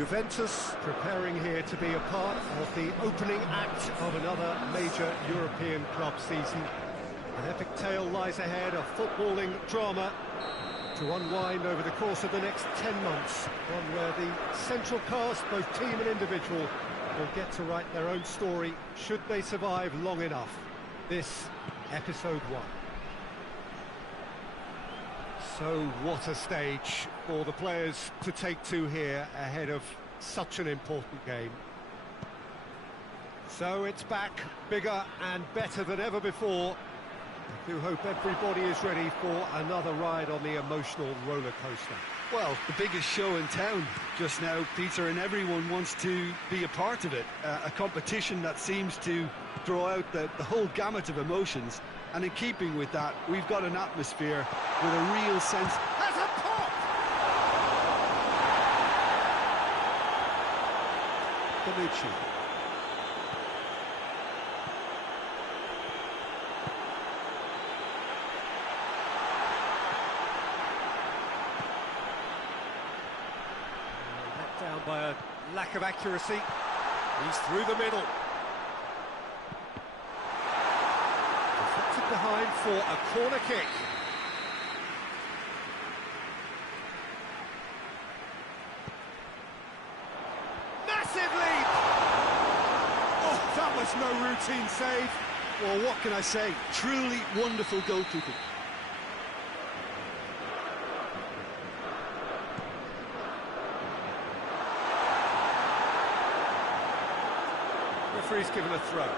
Juventus preparing here to be a part of the opening act of another major European club season. An epic tale lies ahead of footballing drama to unwind over the course of the next 10 months, one where the central cast, both team and individual, will get to write their own story should they survive long enough. This, episode 1. So what a stage for the players to take to here ahead of such an important game. So it's back, bigger and better than ever before. I do hope everybody is ready for another ride on the emotional roller coaster. Well, the biggest show in town just now, Peter, and everyone wants to be a part of it. A competition that seems to draw out the whole gamut of emotions. And in keeping with that, we've got an atmosphere with a real sense... Has a pop! Bonucci. Let down by a lack of accuracy. He's through the middle. Behind for a corner kick. Massive leap! Oh, that was no routine save. Well, what can I say? Truly wonderful goalkeeping. Referee's given a throw.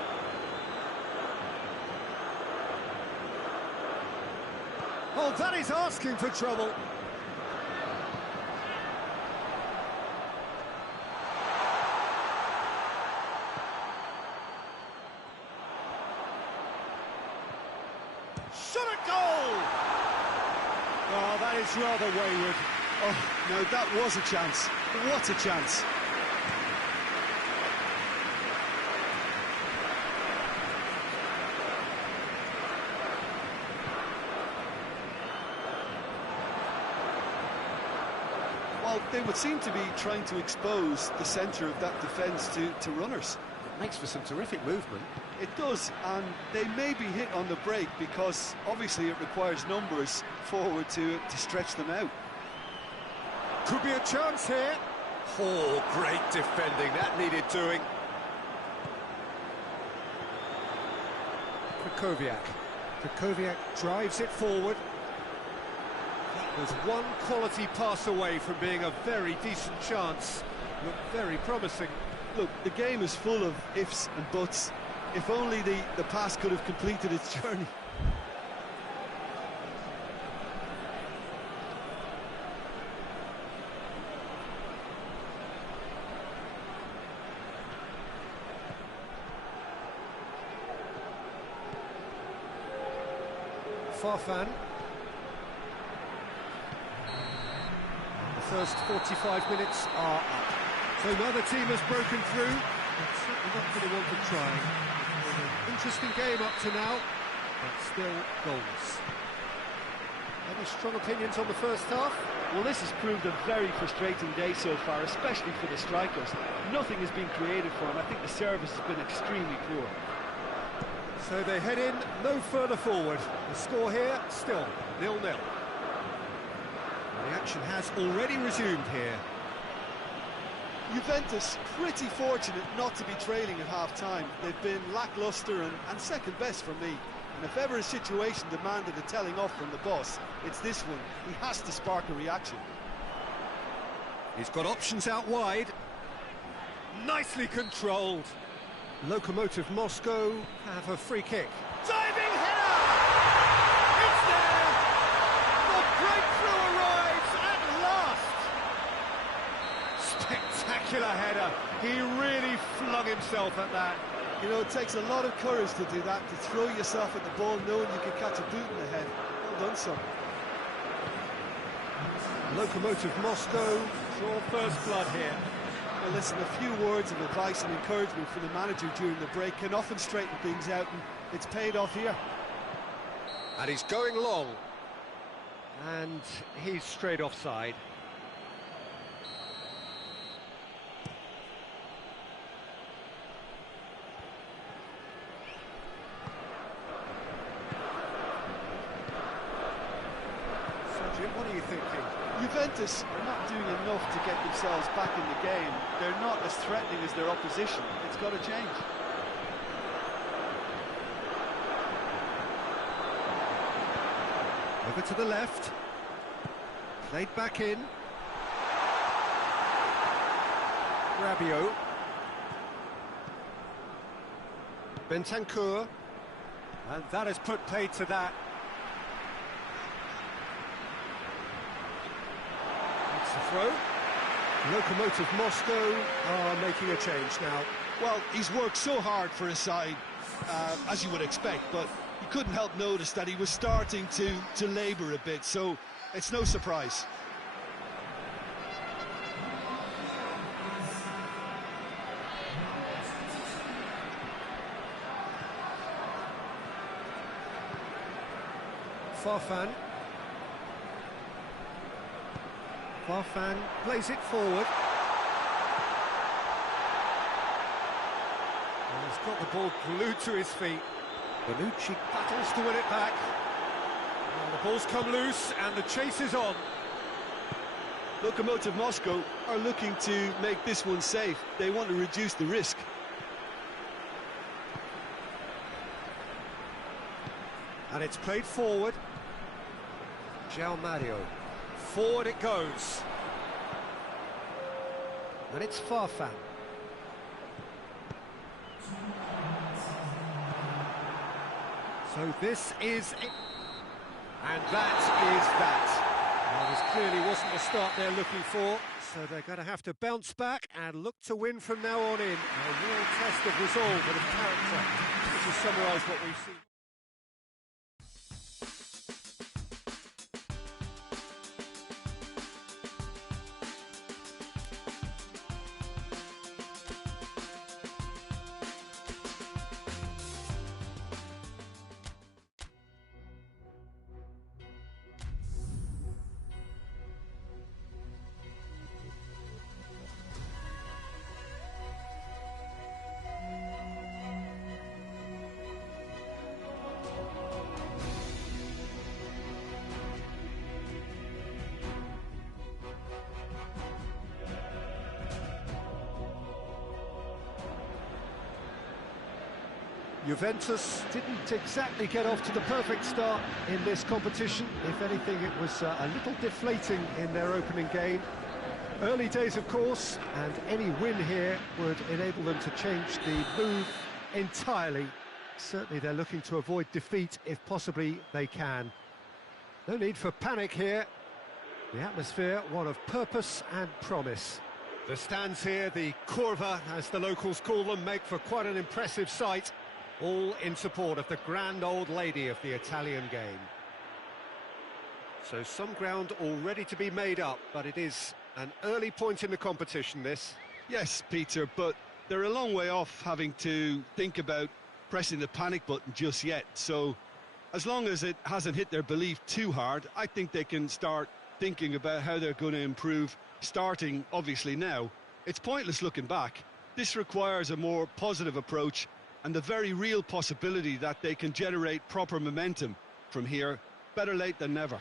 Oh, that is asking for trouble. Shot a goal! Oh, that is rather wayward. Oh, no, that was a chance. What a chance. Well, they would seem to be trying to expose the centre of that defence to runners. It makes for some terrific movement. It does, and they may be hit on the break because obviously it requires numbers forward to stretch them out. Could be a chance here. Oh, great defending. That needed doing. Krakowiak drives it forward. There's one quality pass away from being a very decent chance. Looked very promising. Look, the game is full of ifs and buts. If only the pass could have completed its journey. Farfan. The first 45 minutes are up. So neither team has broken through. It's certainly not going to want to try. An interesting game up to now, but still goals. Any strong opinions on the first half? Well, this has proved a very frustrating day so far, especially for the strikers. Nothing has been created for them. I think the service has been extremely poor. So they head in no further forward. The score here, still 0-0. The action has already resumed here. Juventus pretty fortunate not to be trailing at half-time. They've been lacklustre and second best for me. And if ever a situation demanded a telling off from the boss, it's this one. He has to spark a reaction. He's got options out wide. Nicely controlled. Lokomotiv Moscow have a free kick. Diving header! It's there! The breakthrough arrives at last! Spectacular header. He really flung himself at that. You know, it takes a lot of courage to do that, to throw yourself at the ball knowing you can catch a boot in the head. Well done, son. Lokomotiv Moscow draw first blood here. Well, listen, a few words of advice and encouragement from the manager during the break can often straighten things out, and it's paid off here. And he's going long. And he's straight offside. Jim, what are you thinking? Juventus are not doing enough to get themselves back in the game. They're not as threatening as their opposition. It's got to change. Over to the left. Played back in. Rabiot. Bentancur. And that has put paid to that. That's the throw. Lokomotiv Moscow are making a change now. Well, he's worked so hard for his side, as you would expect, but you couldn't help notice that he was starting to labour a bit, so it's no surprise. Farfan plays it forward. And he's got the ball glued to his feet. Bonucci battles to win it back. And the ball's come loose and the chase is on. Lokomotiv Moscow are looking to make this one safe. They want to reduce the risk. And it's played forward. João Mario. Forward it goes. And it's Farfan. So this is it. And that is that. Well, this clearly wasn't the start they're looking for, so they're going to have to bounce back and look to win from now on in. A real test of resolve and of character, which is summarise what we've seen. Juventus didn't exactly get off to the perfect start in this competition. If anything, it was a little deflating in their opening game. Early days, of course, and any win here would enable them to change the move entirely. Certainly they're looking to avoid defeat if possibly they can. No need for panic here. The atmosphere, one of purpose and promise. The stands here, the curva, as the locals call them, make for quite an impressive sight. All in support of the grand old lady of the Italian game. So some ground already to be made up, but it is an early point in the competition, this. Yes, Peter, but they're a long way off having to think about pressing the panic button just yet. So as long as it hasn't hit their belief too hard, I think they can start thinking about how they're going to improve, starting obviously now. It's pointless looking back. This requires a more positive approach and the very real possibility that they can generate proper momentum from here. Better late than never.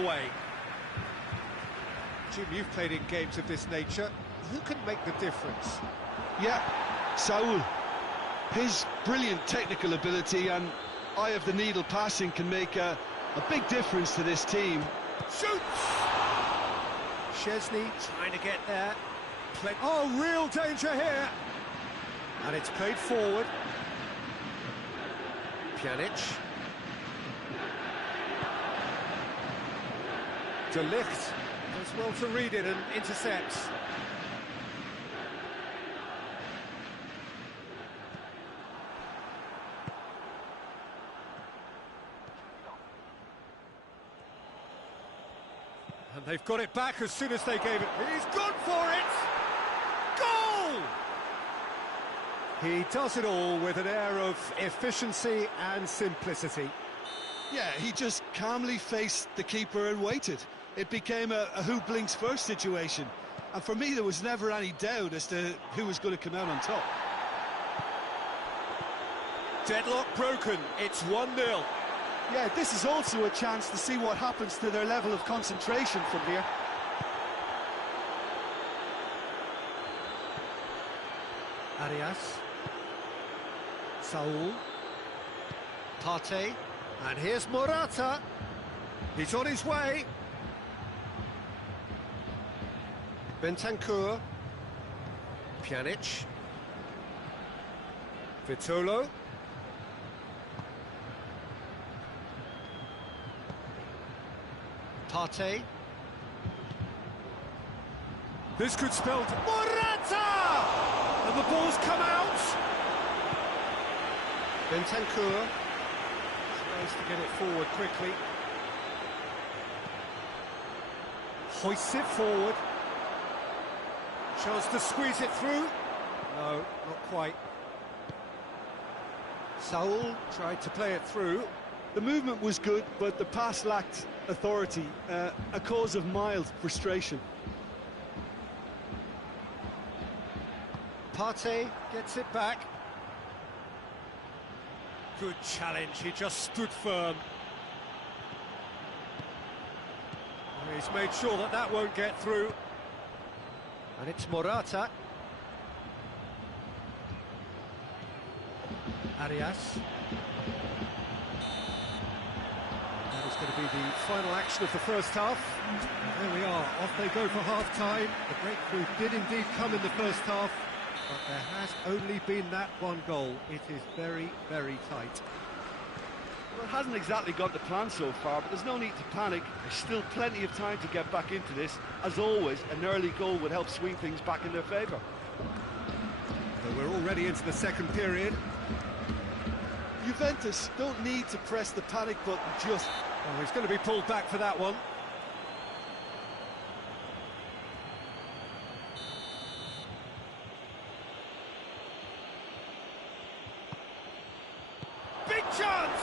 the way. Jim, you've played in games of this nature. Who can make the difference? Yeah, Saul. His brilliant technical ability and eye of the needle passing can make a big difference to this team. Shoots! Szczesny trying to get there. Oh, real danger here. And it's played forward. Pjanic. De Ligt does well to read it and intercepts. And they've got it back as soon as they gave it. He's gone for it! Goal! He does it all with an air of efficiency and simplicity. Yeah, he just calmly faced the keeper and waited. It became a who blinks first situation. And for me, there was never any doubt as to who was going to come out on top. Deadlock broken, it's 1-0. Yeah, this is also a chance to see what happens to their level of concentration from here. Arias. Saul. Partey. And here's Morata. He's on his way. Bentancur. Pjanic. Vitolo. Partey. This could spell Morata! And the ball's come out. Bentancur tries to get it forward quickly. Hoists it forward. Chance to squeeze it through. No, not quite. Saul tried to play it through. The movement was good, but the pass lacked authority, a cause of mild frustration. Partey gets it back. Good challenge, he just stood firm. He's made sure that that won't get through. And it's Morata. Arias. That is going to be the final action of the first half. There we are, off they go for half-time. The breakthrough did indeed come in the first half, but there has only been that one goal. It is very, very tight. Well, it hasn't exactly got the plan so far, but there's no need to panic. There's still plenty of time to get back into this. As always, an early goal would help swing things back in their favour. So we're already into the second period. Juventus don't need to press the panic button just... Oh, he's going to be pulled back for that one. Big chance!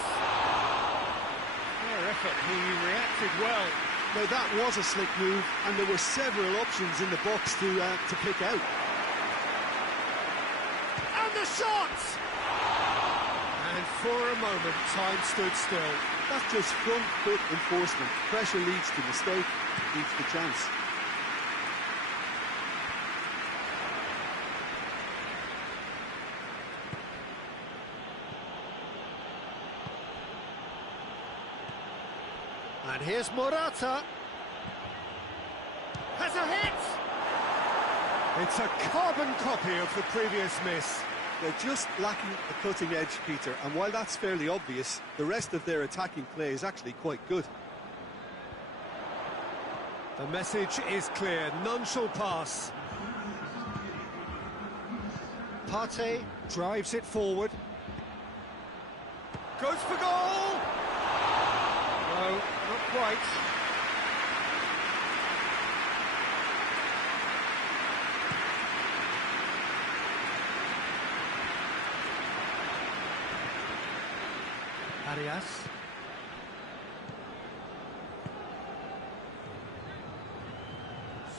Fair effort, he reacted well. Now that was a slick move, and there were several options in the box to pick out. And the shot! And for a moment, time stood still. That's just front foot enforcement. Pressure leads to mistake, leads to chance. And here's Morata. Has a hit! It's a carbon copy of the previous miss. They're just lacking a cutting edge, Peter, and while that's fairly obvious, the rest of their attacking play is actually quite good. The message is clear, none shall pass. Partey drives it forward. Goes for goal! No, not quite. Arias.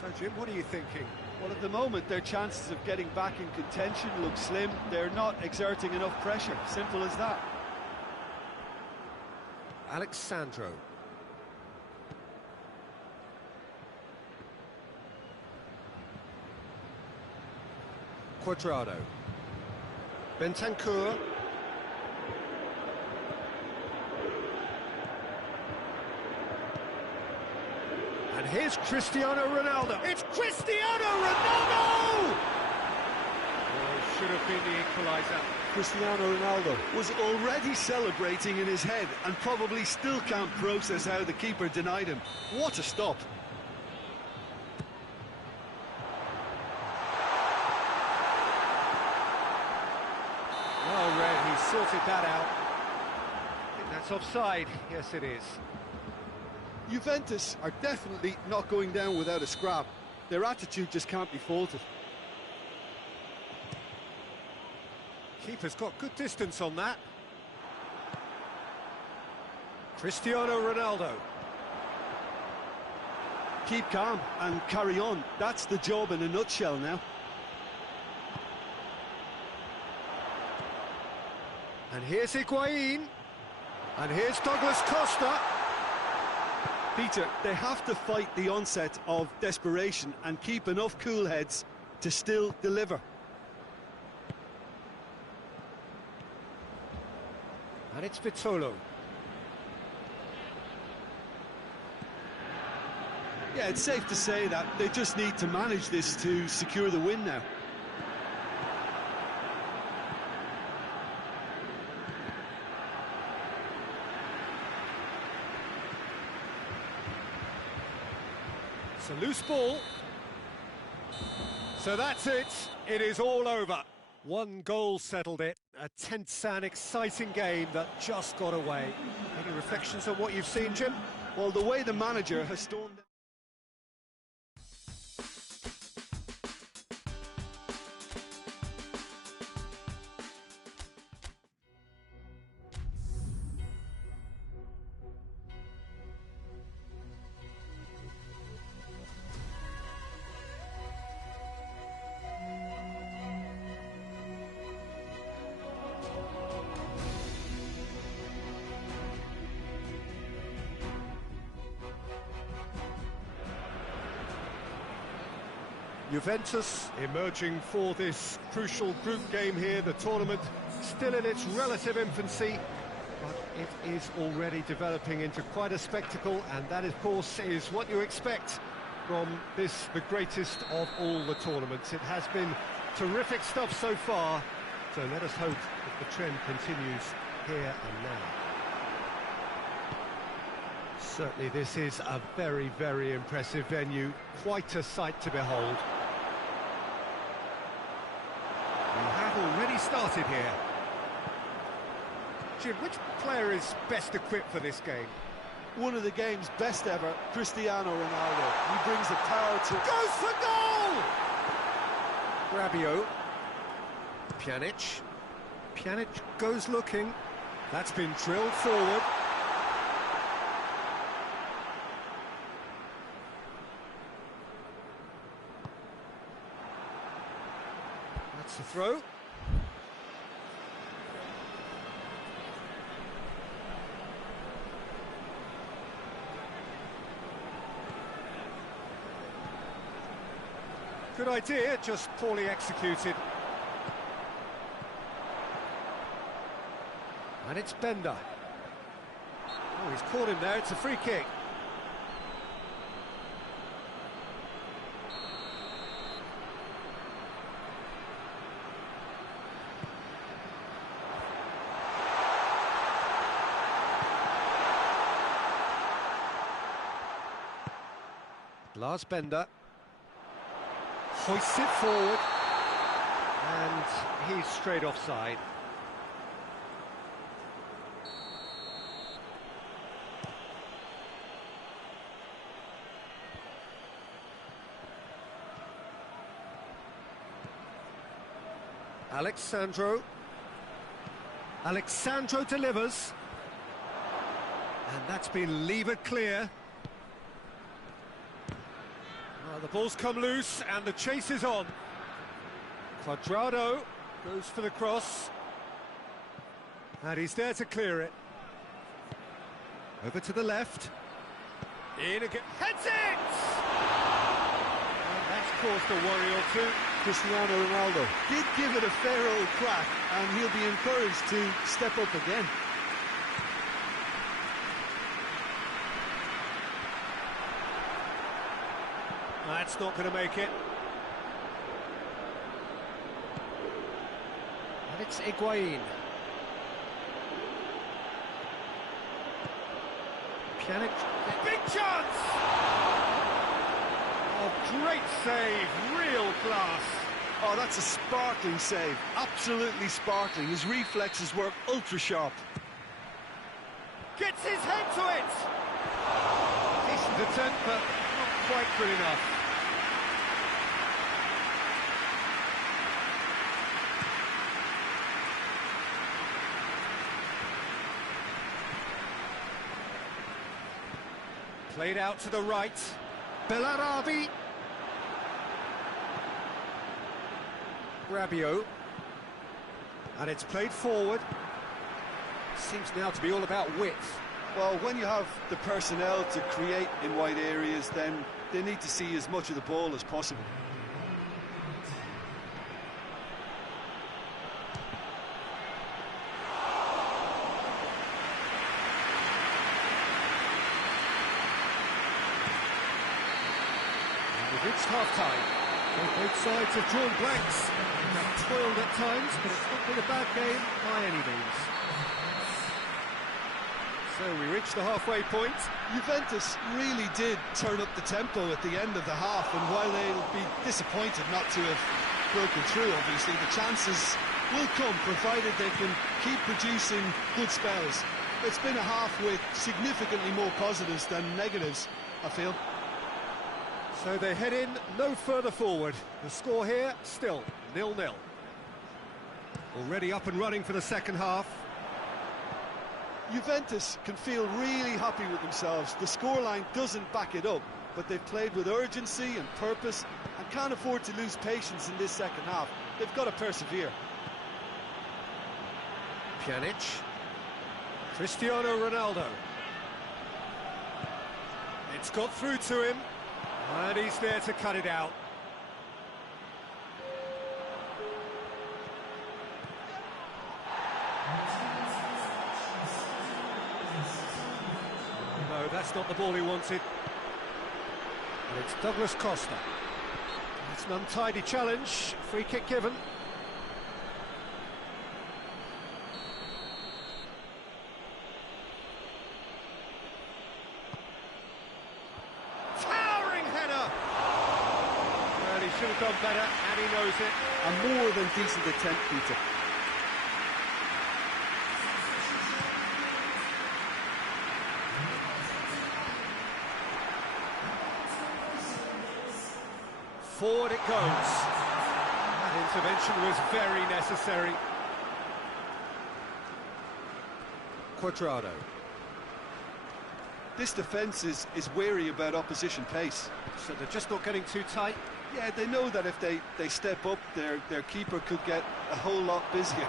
So, Jim, what are you thinking? Well, at the moment, their chances of getting back in contention look slim. They're not exerting enough pressure. Simple as that. Alexandro. Cuadrado. Bentancur. And here's Cristiano Ronaldo. It's Cristiano Ronaldo! Oh, should have been the equaliser. Cristiano Ronaldo was already celebrating in his head and probably still can't process how the keeper denied him. What a stop. Well read, he sorted that out. I think that's offside. Yes, it is. Juventus are definitely not going down without a scrap. Their attitude just can't be faulted. Keeper's got good distance on that. Cristiano Ronaldo. Keep calm and carry on. That's the job in a nutshell now. And here's Higuain. And here's Douglas Costa. Peter, they have to fight the onset of desperation and keep enough cool heads to still deliver. And it's Vitolo. Yeah, it's safe to say that they just need to manage this to secure the win now. It's a loose ball. So that's it. It is all over. One goal settled it. A tense and exciting game that just got away. Any reflections on what you've seen, Jim? Well, the way the manager has stormed... Juventus emerging for this crucial group game here. The tournament still in its relative infancy, but it is already developing into quite a spectacle, and that, of course, is what you expect from this, the greatest of all the tournaments. It has been terrific stuff so far, so let us hope that the trend continues here and now. Certainly this is a very, very impressive venue, quite a sight to behold. We have already started here. Jim, which player is best equipped for this game? One of the game's best ever, Cristiano Ronaldo. He brings the power to... Goes for goal! Rabiot. Pjanic. Pjanic goes looking. That's been drilled forward. That's the throw. Good idea, just poorly executed. And it's Bender. Oh, he's caught him there, it's a free kick. Lars Bender hoists it forward, and he's straight offside. Alexandro delivers, and that's been levered clear. The ball's come loose and the chase is on. Cuadrado goes for the cross, and he's there to clear it. Over to the left. In again. Heads it! And that's caused a worry or two. Cristiano Ronaldo. Did give it a fair old crack, and he'll be encouraged to step up again. That's not going to make it. And it's Higuain. Pjanic. Big chance! Oh, great save, real class. Oh, that's a sparkling save, absolutely sparkling. His reflexes work ultra sharp. Gets his head to it! Decent attempt, but not quite good enough. Played out to the right. Bellarabi. Rabiot. And it's played forward. Seems now to be all about width. Well, when you have the personnel to create in wide areas, then they need to see as much of the ball as possible. We've reached half-time. Both sides have drawn blanks. They've toiled at times, but it's not been a bad game by any means. So we reach the halfway point. Juventus really did turn up the tempo at the end of the half, and while they'll be disappointed not to have broken through, obviously, the chances will come, provided they can keep producing good spells. It's been a half with significantly more positives than negatives, I feel. So they head in no further forward. The score here, still 0-0. Already up and running for the second half. Juventus can feel really happy with themselves. The scoreline doesn't back it up, but they've played with urgency and purpose and can't afford to lose patience in this second half. They've got to persevere. Pjanic. Cristiano Ronaldo. It's got through to him, and he's there to cut it out. No, that's not the ball he wanted. And it's Douglas Costa. It's an untidy challenge. Free kick given. Towering header! Well, he should have done better, and he knows it. A more than decent attempt, Peter. Forward it goes. That intervention was very necessary. Quadrado. This defence is wary about opposition pace. So they're just not getting too tight. Yeah, they know that if they step up, their keeper could get a whole lot busier.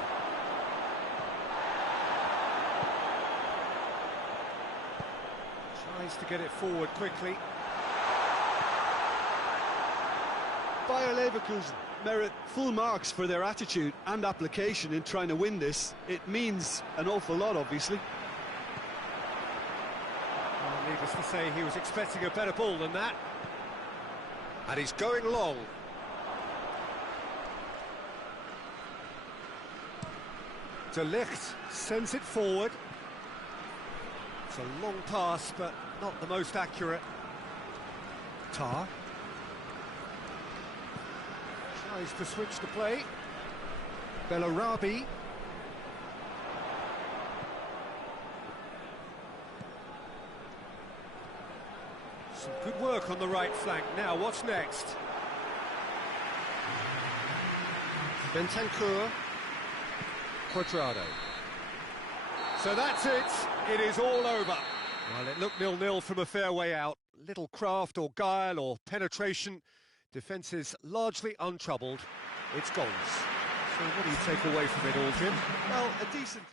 Tries to get it forward quickly. Bayer Leverkusen merit full marks for their attitude and application in trying to win this. It means an awful lot, obviously. Well, needless to say, he was expecting a better ball than that. And he's going long. De Ligt sends it forward. It's a long pass, but not the most accurate. Tar. Tries to switch the play. Bellarabi. Some good work on the right flank. Now, what's next? Bentancur. Quadrado. So that's it. It is all over. Well, it looked 0-0 from a fair way out. Little craft or guile or penetration. Defence is largely untroubled. It's goals. So what do you take away from it all, Jim? Well, a decent...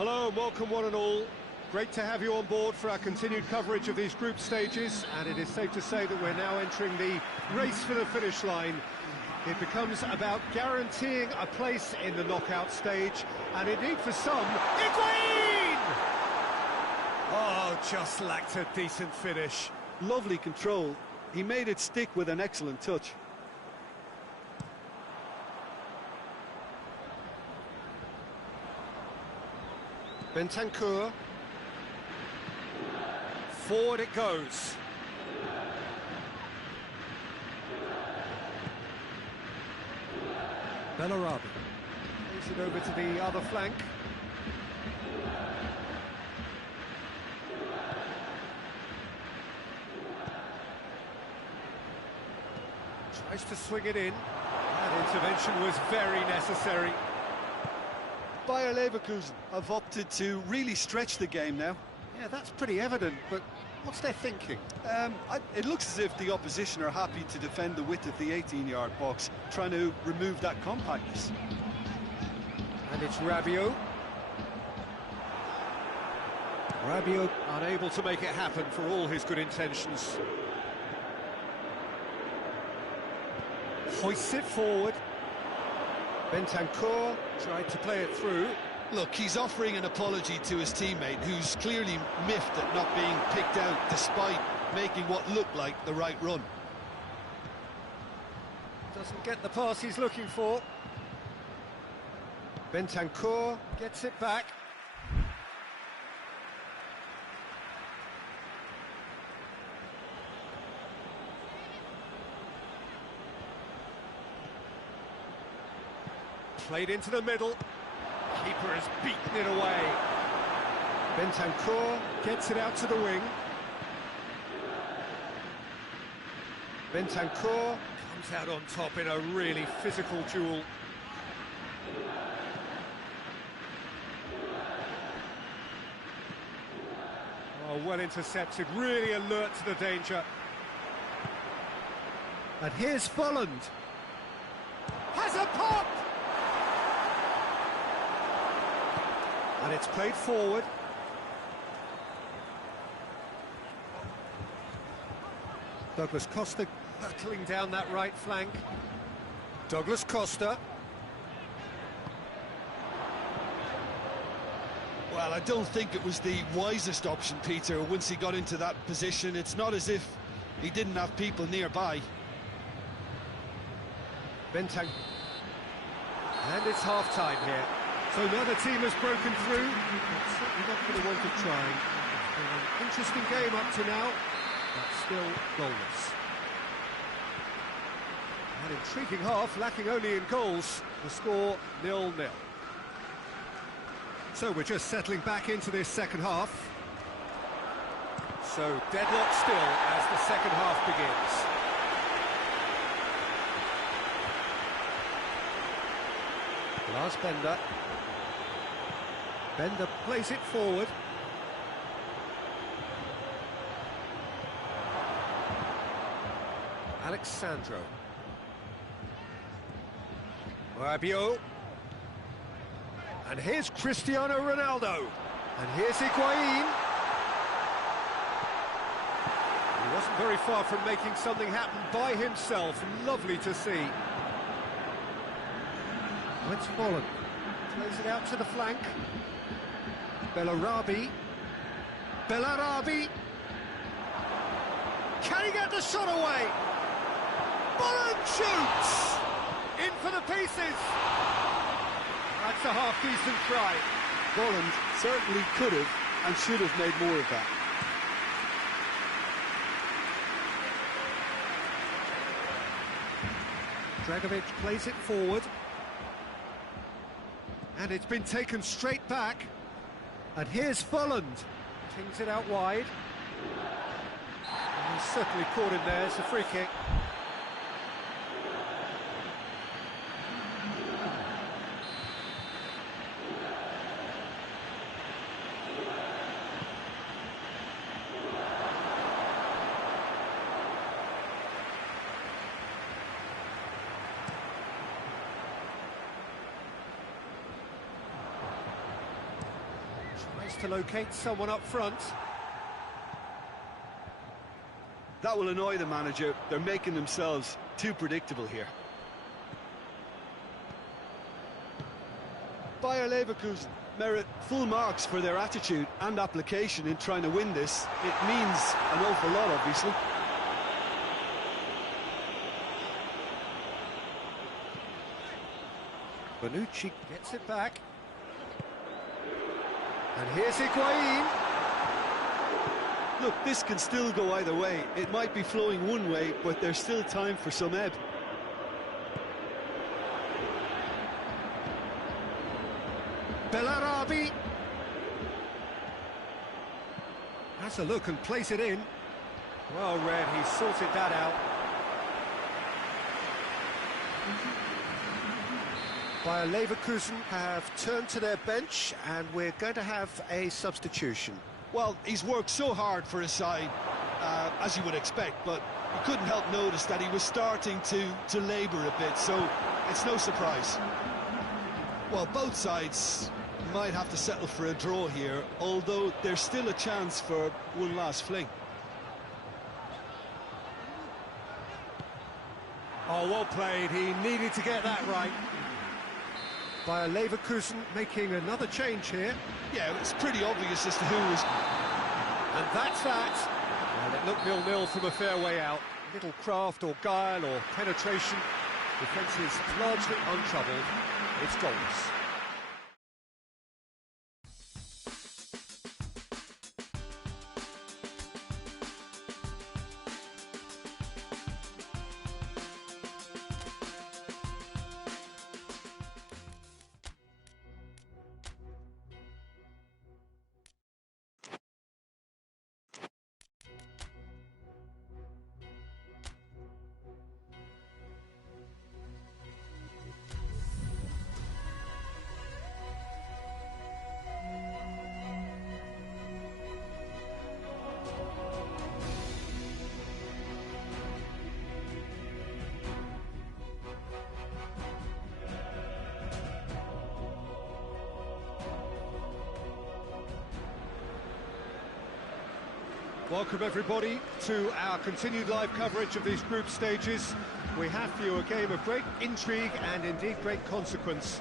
Hello and welcome one and all. Great to have you on board for our continued coverage of these group stages, and it is safe to say that we're now entering the race for the finish line. It becomes about guaranteeing a place in the knockout stage, and indeed for some, Higuain! Oh, just lacked a decent finish. Lovely control. He made it stick with an excellent touch. Bentancur. Forward it goes. Bellarabi plays it over to the other flank. Tries to swing it in. That intervention was very necessary. Bayer Leverkusen have opted to really stretch the game now. Yeah, that's pretty evident, but what's their thinking? It looks as if the opposition are happy to defend the width of the 18-yard box, trying to remove that compactness. And it's Rabiot. Rabiot unable to make it happen for all his good intentions. Hoists it forward. Bentancur tried to play it through. Look, he's offering an apology to his teammate, who's clearly miffed at not being picked out despite making what looked like the right run. Doesn't get the pass he's looking for. Bentancur gets it back. Played into the middle. Keeper has beaten it away. Bentancur gets it out to the wing. Bentancur comes out on top in a really physical duel. Oh, well intercepted, really alert to the danger. And here's Volland. Has a pop! And it's played forward. Douglas Costa hurtling down that right flank. Douglas Costa. Well, I don't think it was the wisest option, Peter, once he got into that position. It's not as if he didn't have people nearby. Bentang. And it's half-time here. So another team has broken through. It's certainly not going to want to try. It's been an interesting game up to now, but still goalless. An intriguing half, lacking only in goals. The score 0-0. So we're just settling back into this second half. So deadlock still as the second half begins. Lars Bender. Bender plays it forward. Alexandro. Rabiot. And here's Cristiano Ronaldo. And here's Higuain. He wasn't very far from making something happen by himself. Lovely to see. It's Volland. Plays it out to the flank. Bellarabi. Bellarabi. Can he get the shot away? Volland shoots! In for the pieces! That's a half-decent try. Volland certainly could have and should have made more of that. Dragovic plays it forward. And it's been taken straight back. And here's Volland. Kings it out wide. And he's certainly caught him there. It's a free kick. Chance to locate someone up front. That will annoy the manager. They're making themselves too predictable here. Bayer Leverkusen merit full marks for their attitude and application in trying to win this. It means an awful lot, obviously. Bonucci gets it back. And here's Higuain. Look, this can still go either way. It might be flowing one way, but there's still time for some ebb. Bellarabi has a look and plays it in. Well read, he sorted that out. Bayer Leverkusen have turned to their bench, and we're going to have a substitution. Well, he's worked so hard for his side, as you would expect, but you couldn't help notice that he was starting to labour a bit, so it's no surprise. Well, both sides might have to settle for a draw here, although there's still a chance for one last fling. Oh, well played. He needed to get that right. Bayer Leverkusen making another change here. Yeah, it's pretty obvious as to who was... And that's that. And it looked 0-0 from a fair way out. Little craft or guile or penetration. Defence is largely untroubled. It's goals. Welcome everybody to our continued live coverage of these group stages. We have for you a game of great intrigue and indeed great consequence.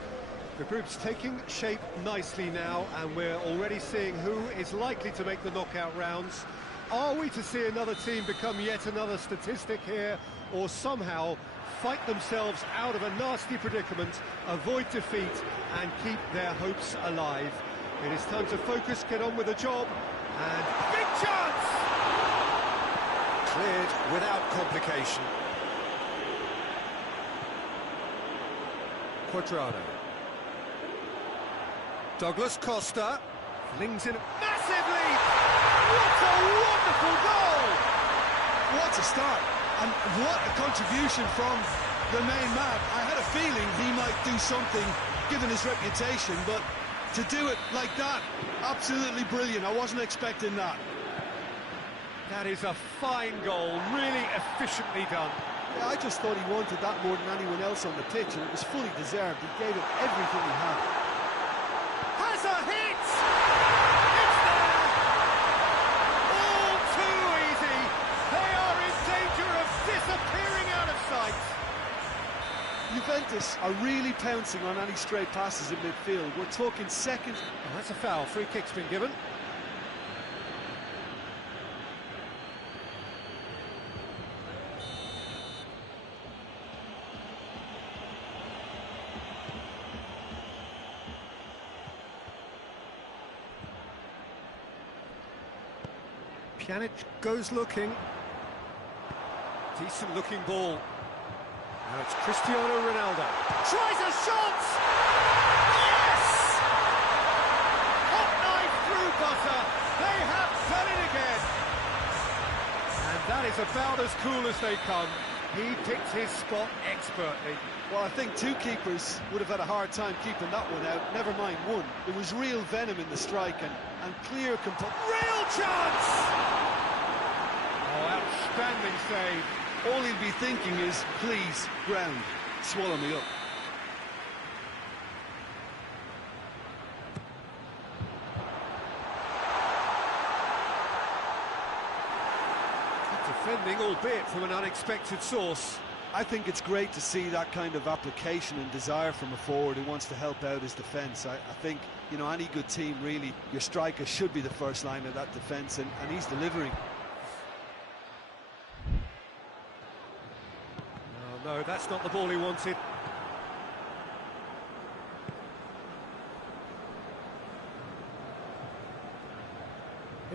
The group's taking shape nicely now, and we're already seeing who is likely to make the knockout rounds. Are we to see another team become yet another statistic here, or somehow fight themselves out of a nasty predicament, avoid defeat and keep their hopes alive? It is time to focus, get on with the job, and big chance! Cleared without complication. Quadrado. Douglas Costa flings in massively. What a wonderful goal! What a start, and what a contribution from the main man. I had a feeling he might do something given his reputation, but to do it like that, absolutely brilliant. I wasn't expecting that. That is a fine goal, really efficiently done. Yeah, I just thought he wanted that more than anyone else on the pitch, and it was fully deserved. He gave it everything he had. Has a hit! It's there! All too easy. They are in danger of disappearing out of sight. Juventus are really pouncing on any stray passes in midfield. We're talking seconds. Oh, that's a foul. Free kick's been given. Pjanic goes looking. Decent looking ball. Now it's Cristiano Ronaldo. Tries a shot! Yes! Hot knife through butter. They have done it again. And that is about as cool as they come. He picked his spot expertly. Well, I think two keepers would have had a hard time keeping that one out. Never mind one. There was real venom in the strike and clear composure. Real chance! Oh, outstanding save. All he'll be thinking is, please, ground, swallow me up. Defending, albeit from an unexpected source. I think it's great to see that kind of application and desire from a forward who wants to help out his defence. I think, you know, any good team, really, your striker should be the first line of that defence, and he's delivering. No, that's not the ball he wanted.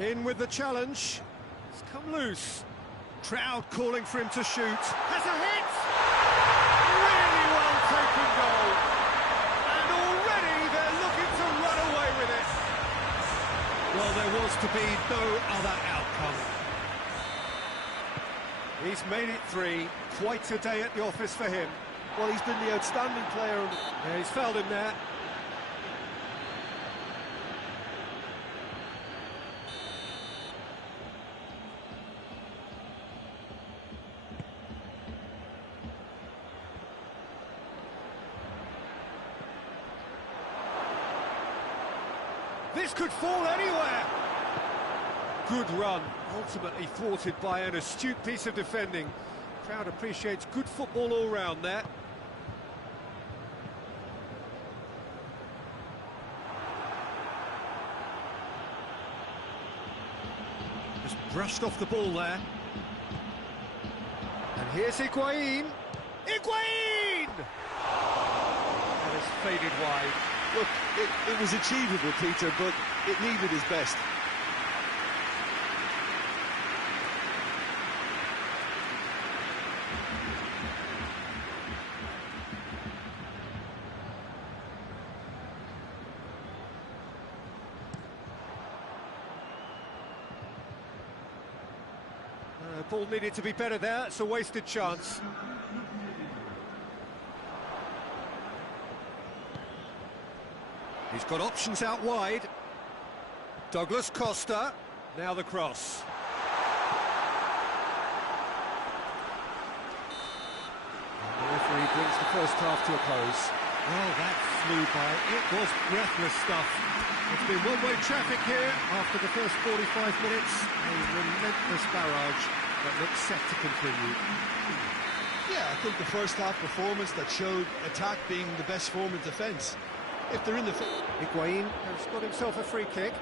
In with the challenge. It's come loose. Crowd calling for him to shoot. Has a hit! Really well taken goal. And already they're looking to run away with it. Well, there was to be no other outcome. He's made it 3. Quite a day at the office for him. Well, he's been the outstanding player. Yeah, he's fouled him there. This could fall anywhere. Good run, ultimately thwarted by an astute piece of defending. Crowd appreciates good football all round there. Just brushed off the ball there. And here's Higuain. Higuain! That has faded wide. Look, it was achievable, Peter, but it needed his best. Ball needed to be better there. It's a wasted chance. He's got options out wide. Douglas Costa. Now the cross. And the referee brings the first half to a close. Oh, that flew by. It was breathless stuff. It's been one-way traffic here after the first 45 minutes. A relentless barrage that looks set to continue. Yeah, I think the first half performance that showed attack being the best form of defence. If they're in the... Higuain has got himself a free kick.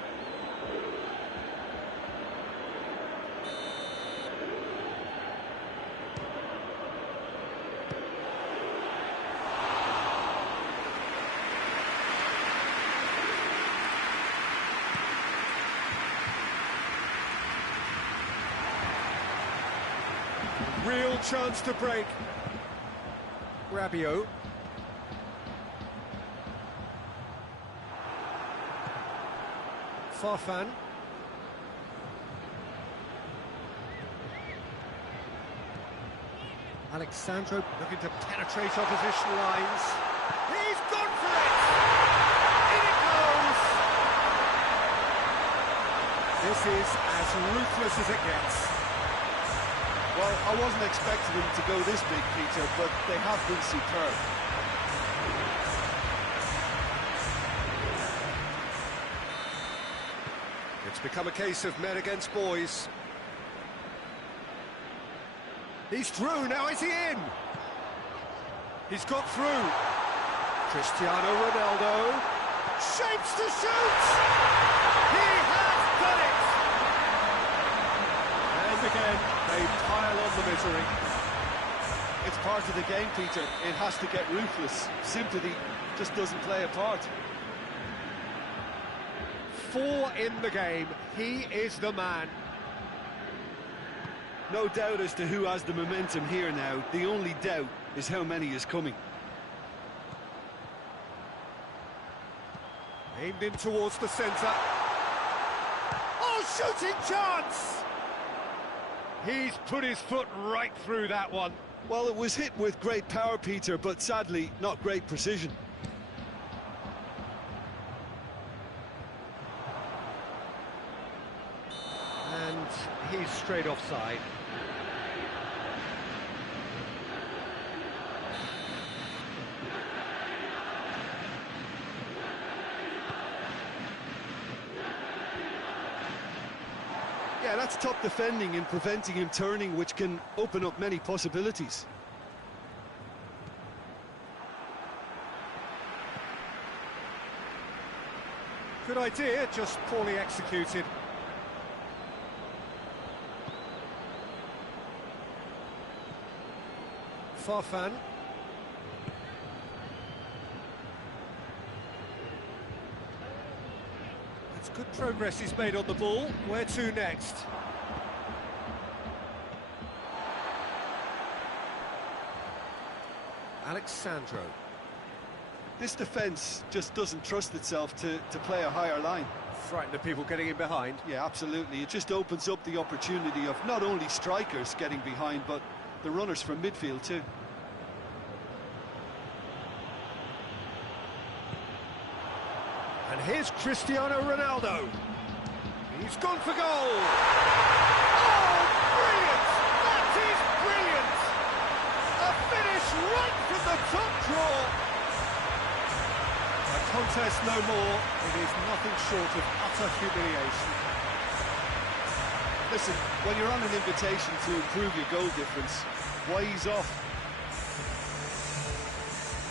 Real chance to break. Rabiot. Farfan. Alexandro looking to penetrate opposition lines. He's gone for it! In it goes! This is as ruthless as it gets. Well, I wasn't expecting them to go this big, Peter, but they have been superb. It's become a case of men against boys. He's through, now is he in? He's got through. Cristiano Ronaldo shapes to shoot! He has done it! And again, they pile on the misery. It's part of the game, Peter. It has to get ruthless. Sympathy just doesn't play a part. 4 in the game. He is the man. No doubt as to who has the momentum here now. The only doubt is how many is coming. Aimed in towards the centre. Oh, shooting chance! He's put his foot right through that one. Well, it was hit with great power, Peter, but sadly, not great precision. And he's straight offside. Yeah, that's It's top defending and preventing him turning, which can open up many possibilities. Good idea, just poorly executed. Farfan. That's good progress he's made on the ball. Where to next? Alexandro. This defence just doesn't trust itself to play a higher line. Frightened of people getting in behind. Yeah, absolutely. It just opens up the opportunity of not only strikers getting behind, but the runners from midfield too. And here's Cristiano Ronaldo. He's gone for goal. Oh, brilliant! That is brilliant! A finish right from the top draw. A contest no more. It is nothing short of utter humiliation. Listen, when you're on an invitation to improve your goal difference, why he's off?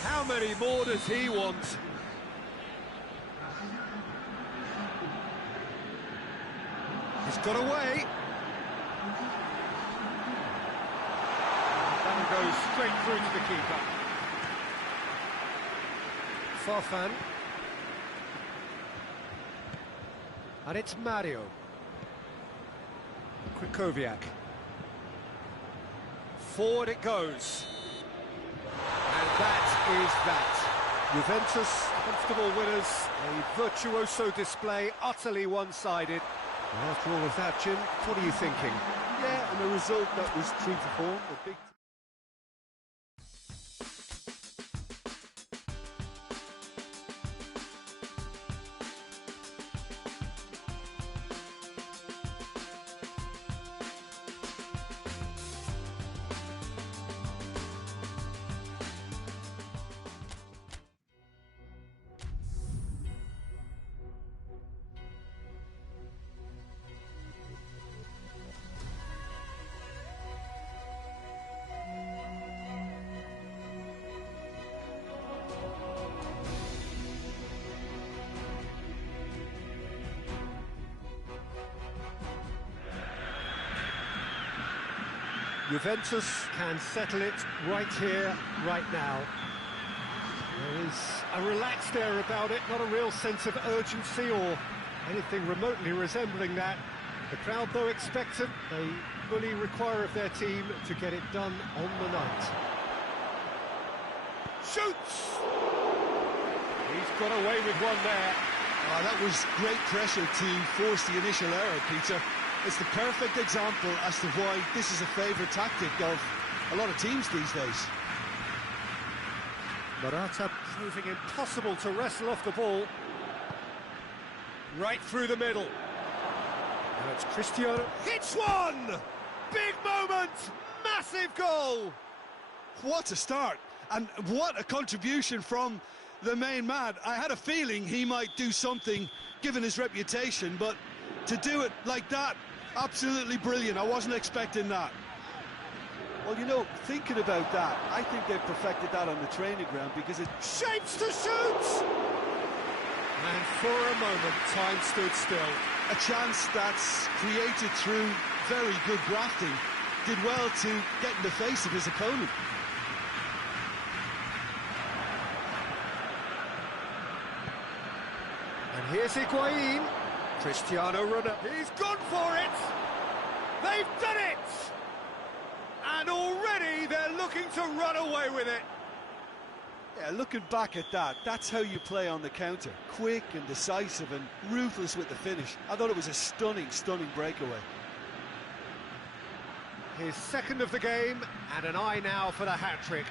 How many more does he want? He's got away. That one goes straight through to the keeper. Farfan. And it's Mario. Krikoviak. Forward it goes. And that is that. Juventus, comfortable winners. A virtuoso display, utterly one-sided. After all of that, Jim, what are you thinking? Yeah, and a result that was true to form. A big Juventus can settle it right here, right now. There is a relaxed air about it, not a real sense of urgency or anything remotely resembling that. The crowd, though expectant, they fully require of their team to get it done on the night. Shoots! He's got away with one there. Oh, that was great pressure to force the initial error, Peter. It's the perfect example as to why this is a favourite tactic of a lot of teams these days. Morata proving impossible to wrestle off the ball. Right through the middle. Now it's Cristiano. Hits one! Big moment! Massive goal! What a start, and what a contribution from the main man. I had a feeling he might do something given his reputation, but to do it like that, absolutely brilliant. I wasn't expecting that. Well, you know, thinking about that, I think they've perfected that on the training ground because it shapes to shoot! And for a moment, time stood still. A chance that's created through very good grafting. Did well to get in the face of his opponent. And here's Higuain. Cristiano Ronaldo. He's gone for it! They've done it! And already they're looking to run away with it. Yeah, looking back at that, that's how you play on the counter. Quick and decisive and ruthless with the finish. I thought it was a stunning, stunning breakaway. His second of the game, and an eye now for the hat-trick.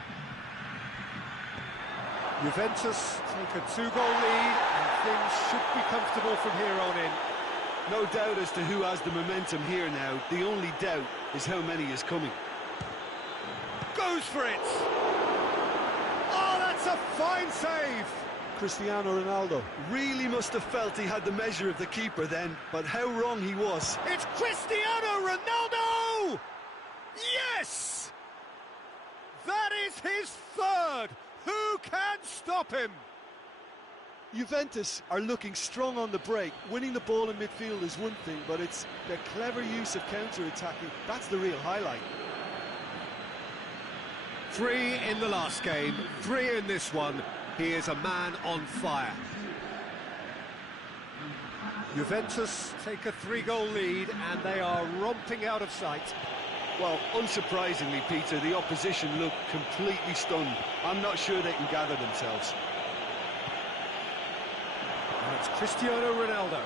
Juventus take a 2-goal lead, and things should be comfortable from here on in. No doubt as to who has the momentum here now. The only doubt is how many is coming. Goes for it! Oh, that's a fine save! Cristiano Ronaldo. Really must have felt he had the measure of the keeper then, but how wrong he was. It's Cristiano Ronaldo! Yes! That is his third! Who can stop him? Juventus are looking strong on the break. Winning the ball in midfield is one thing, but it's the clever use of counter-attacking. That's the real highlight. 3 in the last game, 3 in this one. He is a man on fire. Juventus take a 3-goal lead and they are romping out of sight. Well, unsurprisingly, Peter, the opposition look completely stunned. I'm not sure they can gather themselves. And it's Cristiano Ronaldo.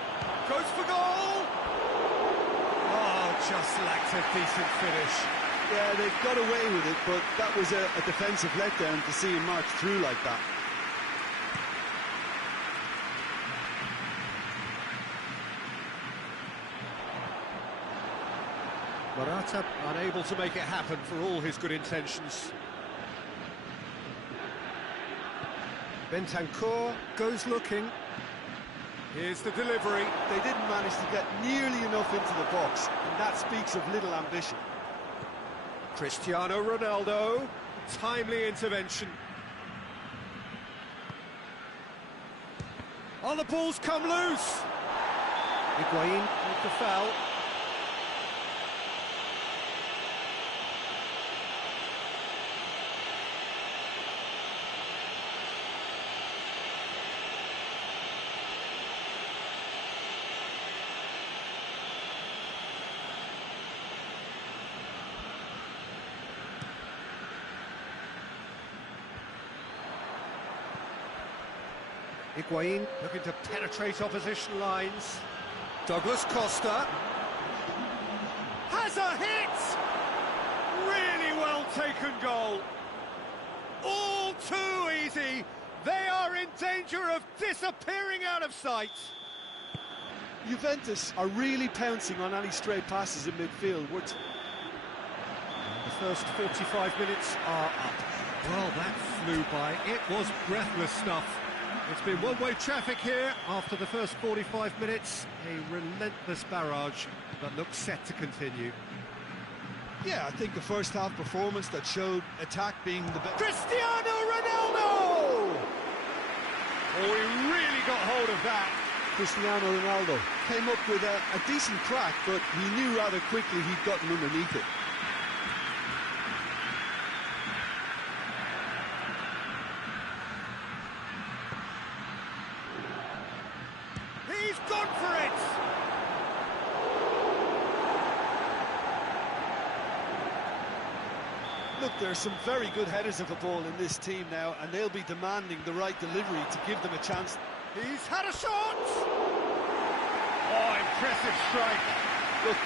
Goes for goal! Oh, just lacked a decent finish. Yeah, they've got away with it, but that was a defensive letdown to see him march through like that. Morata unable to make it happen for all his good intentions. Bentancur goes looking. Here's the delivery. They didn't manage to get nearly enough into the box, and that speaks of little ambition. Cristiano Ronaldo, timely intervention. Oh, the ball's come loose. Higuain with the foul. Higuain looking to penetrate opposition lines. Douglas Costa has a hit! Really well taken goal. All too easy. They are in danger of disappearing out of sight. Juventus are really pouncing on any stray passes in midfield. The first 45 minutes are up. Well, that flew by. It was breathless stuff. It's been one-way traffic here after the first 45 minutes. A relentless barrage that looks set to continue. Yeah, I think the first half performance that showed attack being the best. Cristiano Ronaldo! Oh, he really got hold of that. Cristiano Ronaldo Came up with a decent crack, but he knew rather quickly he'd gotten underneath it. He's gone for it! Look, there are some very good headers of the ball in this team now, and they'll be demanding the right delivery to give them a chance. He's had a shot! Oh, impressive strike. Look,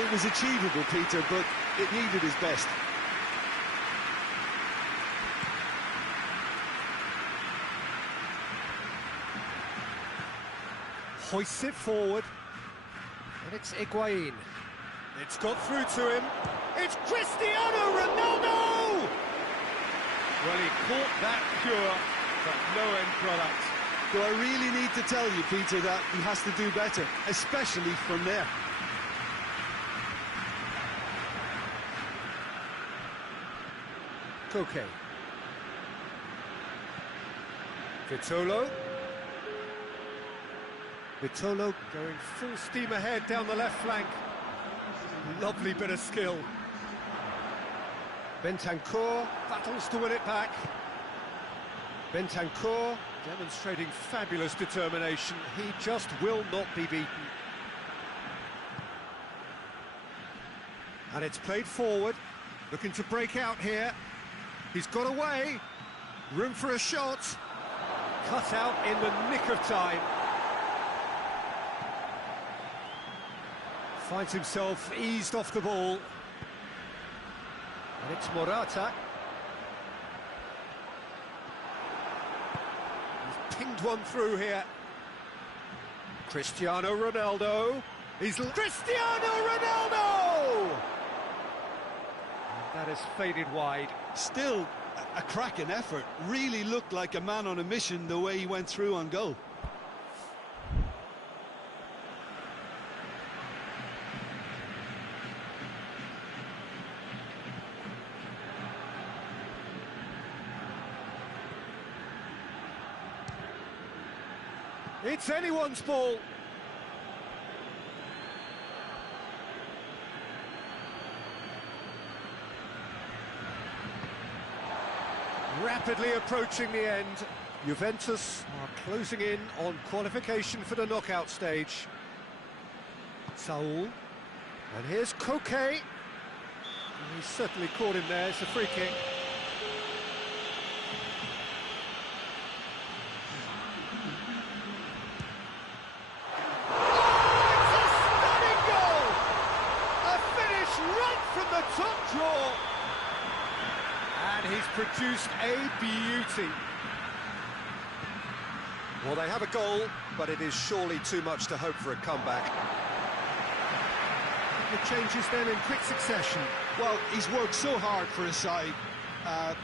it was achievable, Peter, but it needed his best. Hoists it forward. And it's Higuain. It's got through to him. It's Cristiano Ronaldo! Well, he caught that pure, but no end product. Do I really need to tell you, Peter, that he has to do better, especially from there? Koke. Vitolo. Vitolo going full steam ahead down the left flank. Lovely bit of skill. Bentancur battles to win it back. Bentancur demonstrating fabulous determination. He just will not be beaten. And it's played forward, looking to break out here. He's got away. Room for a shot. Cut out in the nick of time. Finds himself eased off the ball. And it's Morata. He's pinged one through here. Cristiano Ronaldo. He's Cristiano Ronaldo! And that has faded wide. Still, A cracking effort. Really looked like a man on a mission the way he went through on goal. It's anyone's ball. Rapidly approaching the end. Juventus are closing in on qualification for the knockout stage. Saul. And here's Koke. He's certainly caught him there. It's a free kick. From the top draw, and he's produced a beauty. Well, they have a goal, but it is surely too much to hope for a comeback. The changes then in quick succession. Well, he's worked so hard for his side,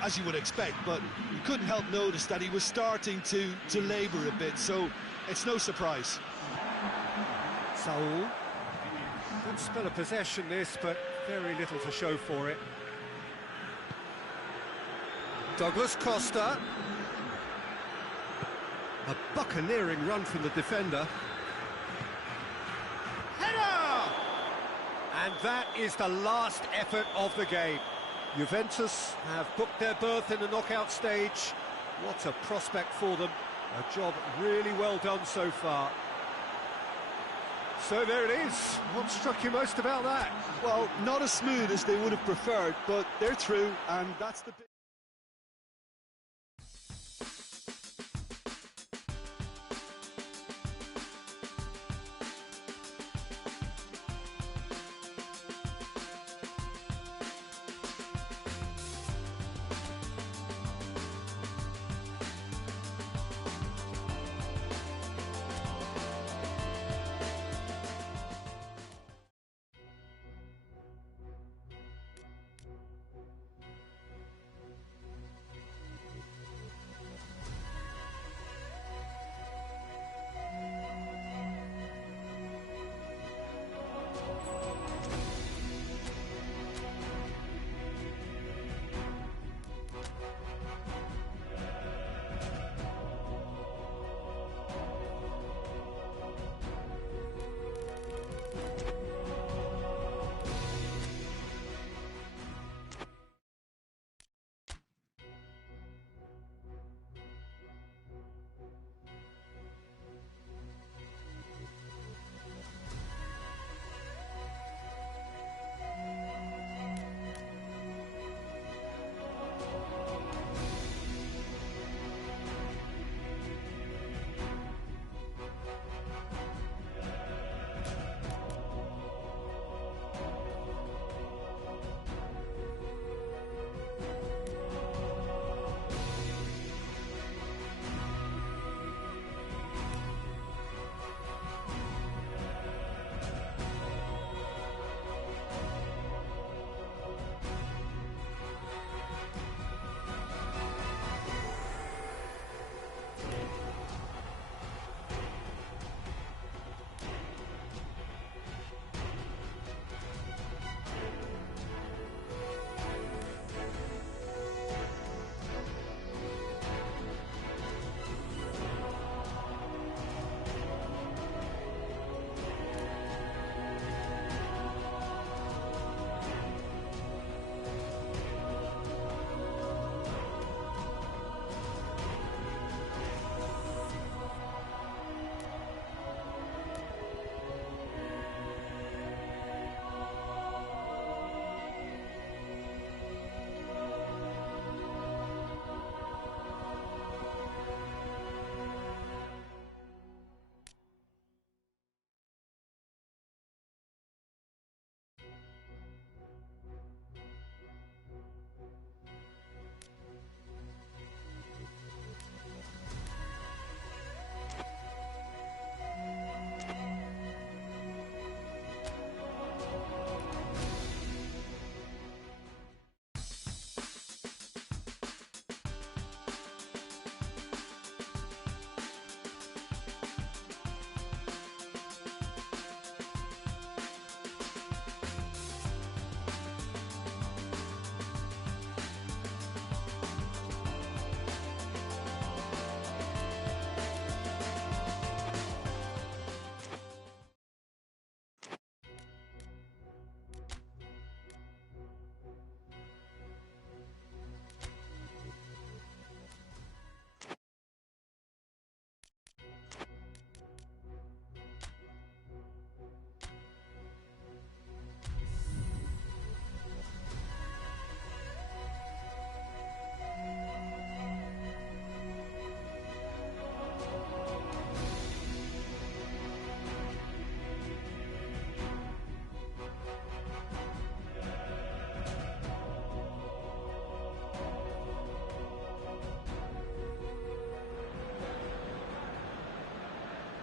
as you would expect, but you couldn't help notice that he was starting to labour a bit, so it's no surprise. Saul. Good spell of possession this, but very little to show for it. Douglas Costa. A buccaneering run from the defender. Header! And that is the last effort of the game. Juventus have booked their berth in the knockout stage. What a prospect for them. A job really well done so far. So there it is. What struck you most about that? Well, not as smooth as they would have preferred, but they're through, and that's the big...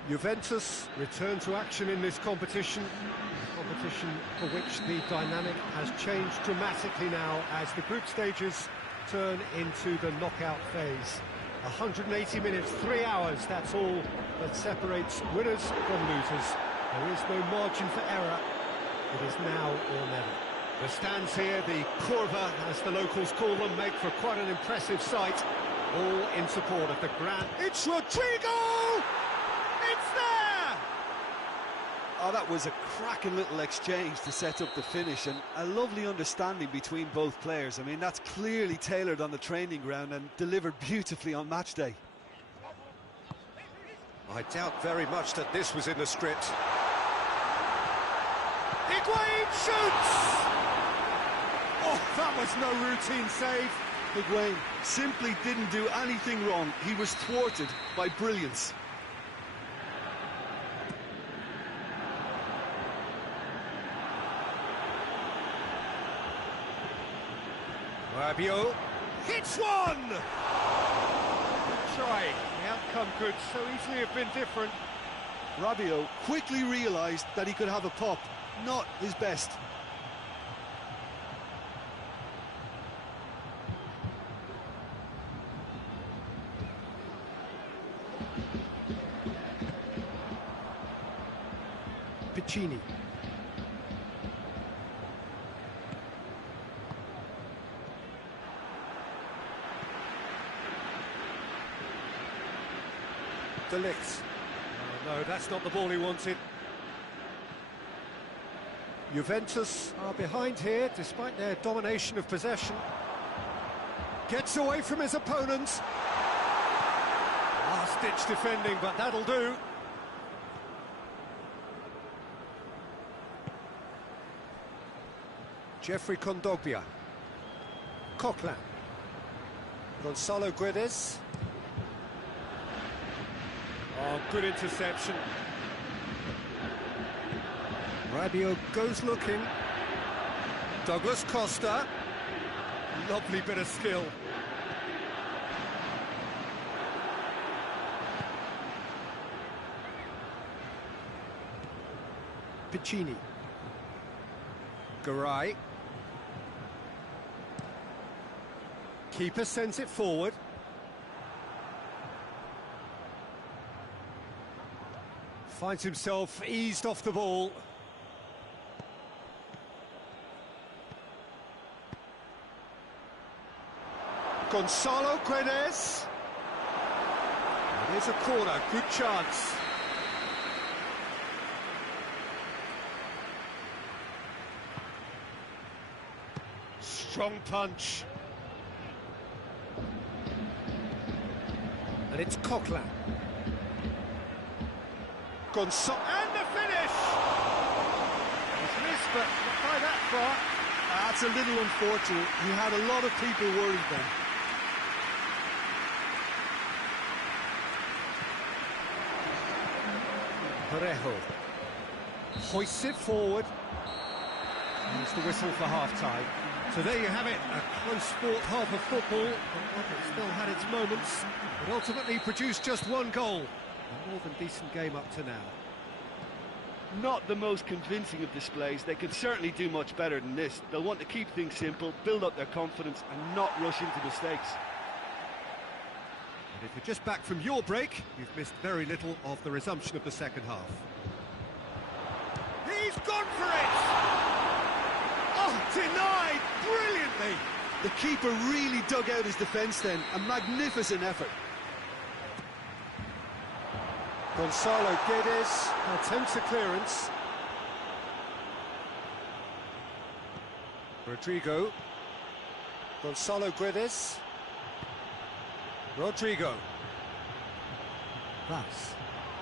Juventus return to action in this competition. Competition for which the dynamic has changed dramatically now as the group stages turn into the knockout phase. 180 minutes, 3 hours, that's all that separates winners from losers. There is no margin for error. It is now or never. The stands here, the curva, as the locals call them, make for quite an impressive sight, all in support of the grand... It's Rodrigo! It's there! Oh, that was a cracking little exchange to set up the finish, and a lovely understanding between both players. I mean, that's clearly tailored on the training ground and delivered beautifully on match day. I doubt very much that this was in the script. Higuain shoots! Oh, that was no routine save. Higuain simply didn't do anything wrong. He was thwarted by brilliance. Rabiot hits one! Try. The outcome could so easily have been different. Rabiot quickly realised that he could have a pop. Not his best. Piccini. De Ligt. Oh, no, that's not the ball he wanted. Juventus are behind here, despite their domination of possession. Gets away from his opponents. Last-ditch defending, but that'll do. Jeffrey Kondogbia. Coquelin. Gonzalo Guedes. Oh, good interception. Rabiot goes looking. Douglas Costa. Lovely bit of skill. Piccini. Garay. Keeper sends it forward. Finds himself eased off the ball. Gonzalo Guedes. Here's a corner, good chance. Strong punch. And it's Coquelin. Gonzalo, and the finish! He's missed, but not by that far. That's a little unfortunate. He had a lot of people worried then. Parejo hoists it forward. There's the whistle for half-time. So there you have it, a close sport half of football, but one that still had its moments, but ultimately produced just one goal. A more than decent game up to now. Not the most convincing of displays. They could certainly do much better than this. They'll want to keep things simple, build up their confidence and not rush into mistakes. And if you're just back from your break, you've missed very little of the resumption of the second half. He's gone for it! Oh, denied brilliantly! The keeper really dug out his defence then. A magnificent effort. Gonzalo Guedes attempts a clearance. Rodrigo. Gonzalo Guedes. Rodrigo. That's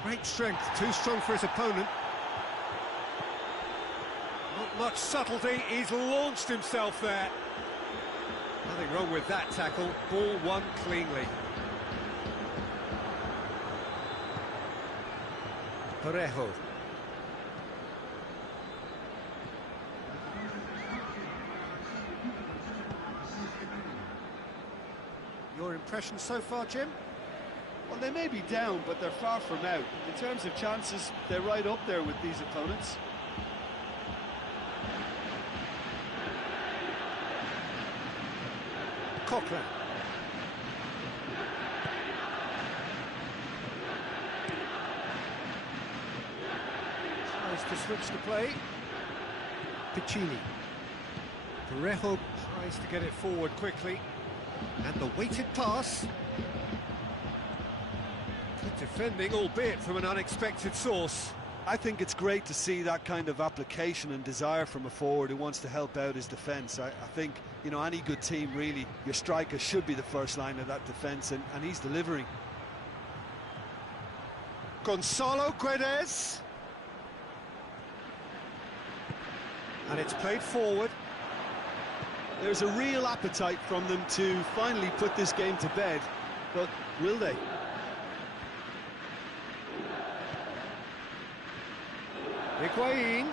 great strength, too strong for his opponent. Not much subtlety, he's launched himself there. Nothing wrong with that tackle, ball won cleanly. Parejo. Your impression so far, Jim? Well, they may be down, but they're far from out. In terms of chances, they're right up there with these opponents. Cochran. Tries to switch the play. Piccini. Parejo tries to get it forward quickly. And the weighted pass. Good defending, albeit from an unexpected source. I think it's great to see that kind of application and desire from a forward who wants to help out his defence. I think, you know, any good team, really, your striker should be the first line of that defence, and he's delivering. Gonzalo Guedes. And it's played forward. There's a real appetite from them to finally put this game to bed, but will they? Higuain.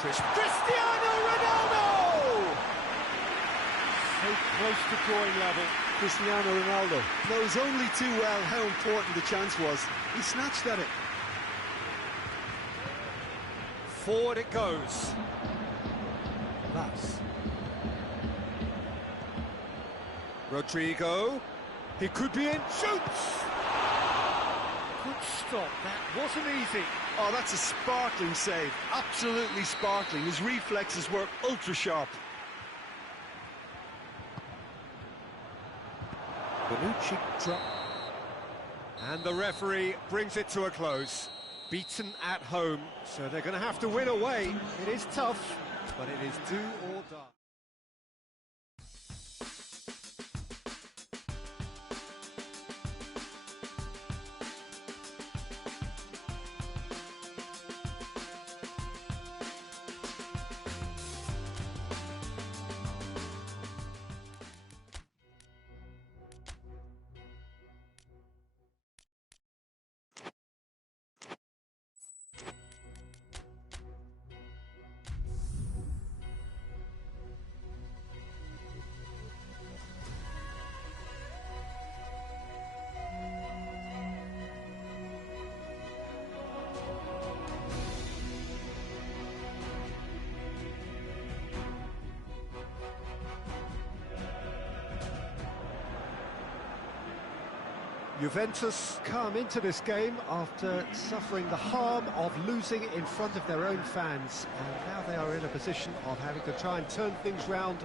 Cristiano Ronaldo! So close to drawing level. Cristiano Ronaldo knows only too well how important the chance was. He snatched at it. Forward it goes. That's Rodrigo. He could be in. Shoots! Good stop. That wasn't easy. Oh, that's a sparkling save. Absolutely sparkling. His reflexes were ultra sharp. Bonucci drop. And the referee brings it to a close. Beaten at home, so they're going to have to win away. It is tough, but it is do or die. Juventus come into this game after suffering the harm of losing in front of their own fans, and now they are in a position of having to try and turn things round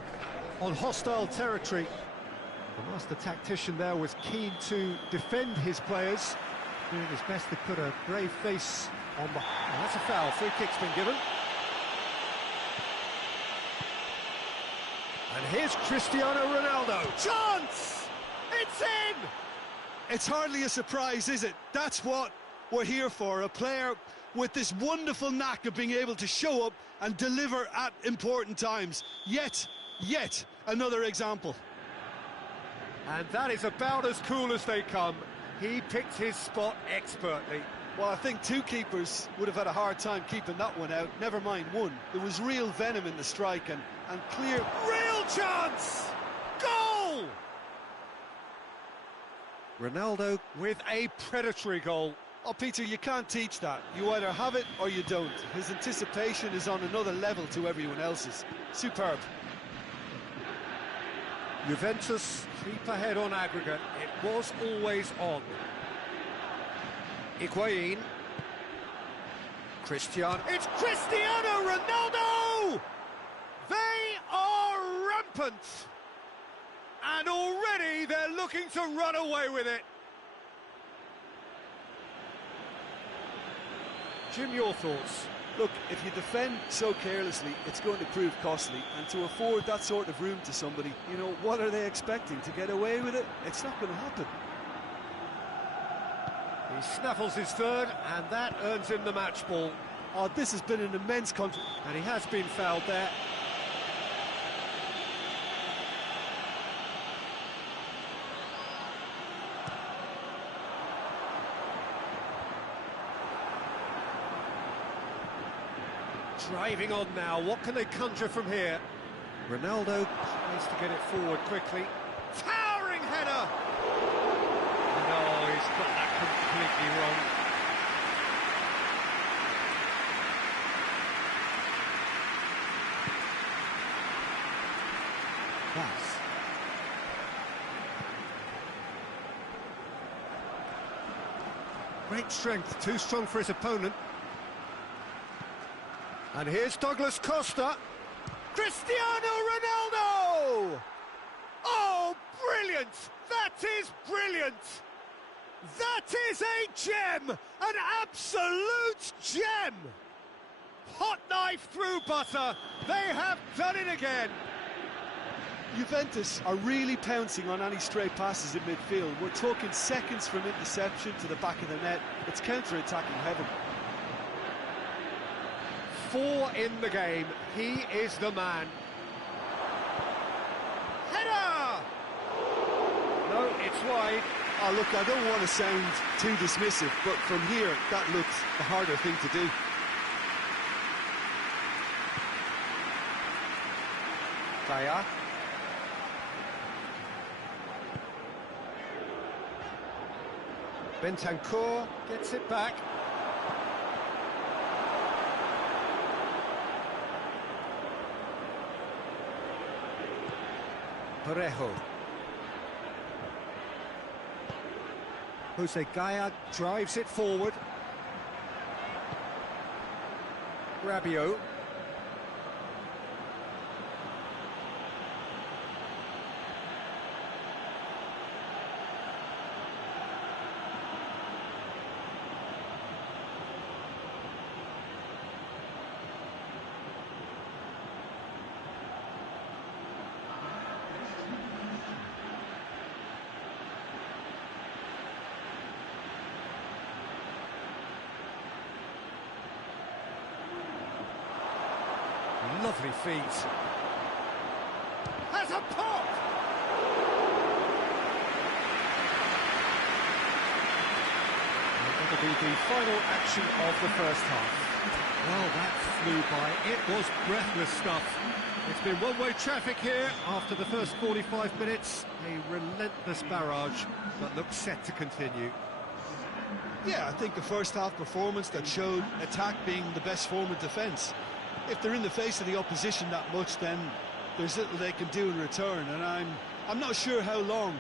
on hostile territory. The master tactician there was keen to defend his players, doing his best to put a brave face on the... Oh, that's a foul. Free kick's been given. And here's Cristiano Ronaldo. Chance! It's in! It's hardly a surprise, is it? That's what we're here for, a player with this wonderful knack of being able to show up and deliver at important times. Yet another example. And that is about as cool as they come. He picked his spot expertly. Well, I think two keepers would have had a hard time keeping that one out, never mind one. There was real venom in the strike and clear... Real chance! Goal! Ronaldo with a predatory goal. Oh, Peter, you can't teach that. You either have it or you don't. His anticipation is on another level to everyone else's. Superb. Juventus creep ahead on aggregate. It was always on. Higuain. Cristiano. It's Cristiano Ronaldo! They are rampant! And already they're looking to run away with it. Jim, your thoughts? Look, if you defend so carelessly, it's going to prove costly. And to afford that sort of room to somebody, you know, what are they expecting? To get away with it? It's not going to happen. He snaffles his third, and that earns him the match ball. Oh, this has been an immense conflict. And he has been fouled there. Driving on now, what can they conjure from here? Ronaldo tries to get it forward quickly. Towering header! No, he's got that completely wrong. Pass. Great strength, too strong for his opponent. And here's Douglas Costa. Cristiano Ronaldo! Oh, brilliant! That is brilliant! That is a gem! An absolute gem! Hot knife through butter. They have done it again. Juventus are really pouncing on any stray passes in midfield. We're talking seconds from interception to the back of the net. It's counter-attacking heaven. 4 in the game. He is the man. Header! No, it's wide. Oh, look, I don't want to sound too dismissive, but from here, that looks the harder thing to do. Daya. Bentancur gets it back. Parejo. Jose Gaya drives it forward. Rabiot. Lovely feet. Has a pop! That'll be the final action of the first half. Well, that flew by. It was breathless stuff. It's been one-way traffic here after the first 45 minutes. A relentless barrage that looks set to continue. Yeah, I think the first half performance that showed attack being the best form of defence. If they're in the face of the opposition that much, then there's little they can do in return, and I'm not sure how long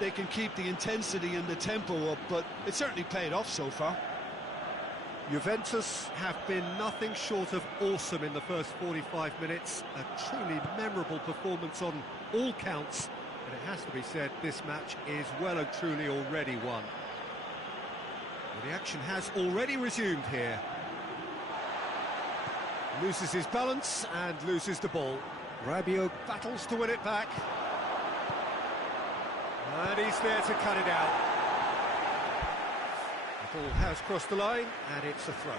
they can keep the intensity and the tempo up, but it certainly paid off so far. Juventus have been nothing short of awesome in the first 45 minutes. A truly memorable performance on all counts, but it has to be said this match is well and truly already won. Well, the action has already resumed here. Loses his balance and loses the ball. Rabiot battles to win it back. And he's there to cut it out. The ball has crossed the line and it's a throw.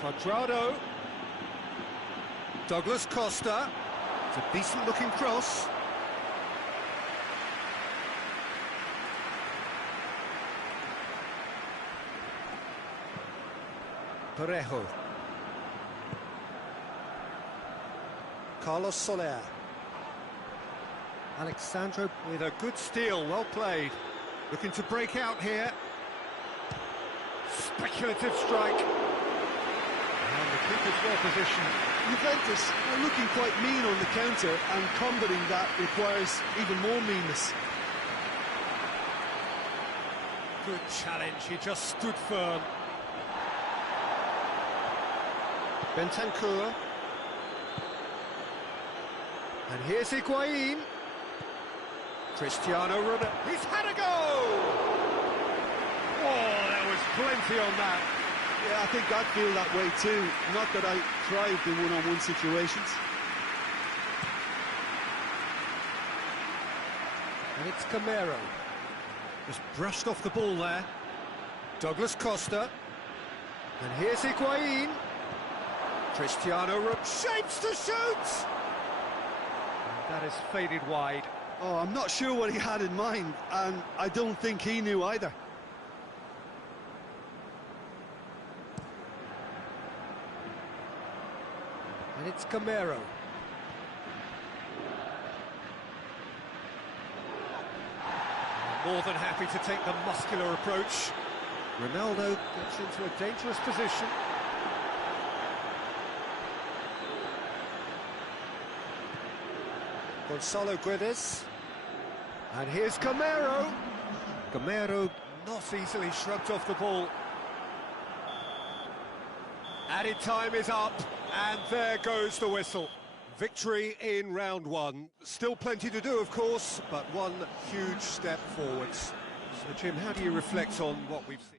Quadrado. Douglas Costa. It's a decent-looking cross. Parejo. Carlos Soler. Alexandro with a good steal, well played. Looking to break out here. Speculative strike. And the keeper's well positioned. Juventus are looking quite mean on the counter, and combating that requires even more meanness. Good challenge, he just stood firm. Bentancur. And here's Higuain. Cristiano Ronaldo. He's had a go! Oh, there was plenty on that. Yeah, I think I'd feel that way too. Not that I thrived in one-on-one situations. And it's Camero. Just brushed off the ball there. Douglas Costa. And here's Higuain. Cristiano Ronaldo shapes to shoot! And that is faded wide. Oh, I'm not sure what he had in mind, and I don't think he knew either. it's Camero. More than happy to take the muscular approach. Ronaldo gets into a dangerous position. Gonzalo Guedes. And here's Camero. Camero not easily shrugged off the ball. Added time is up, and there goes the whistle. Victory in round one. Still plenty to do, of course, but one huge step forwards. So, Jim, how do you reflect on what we've seen?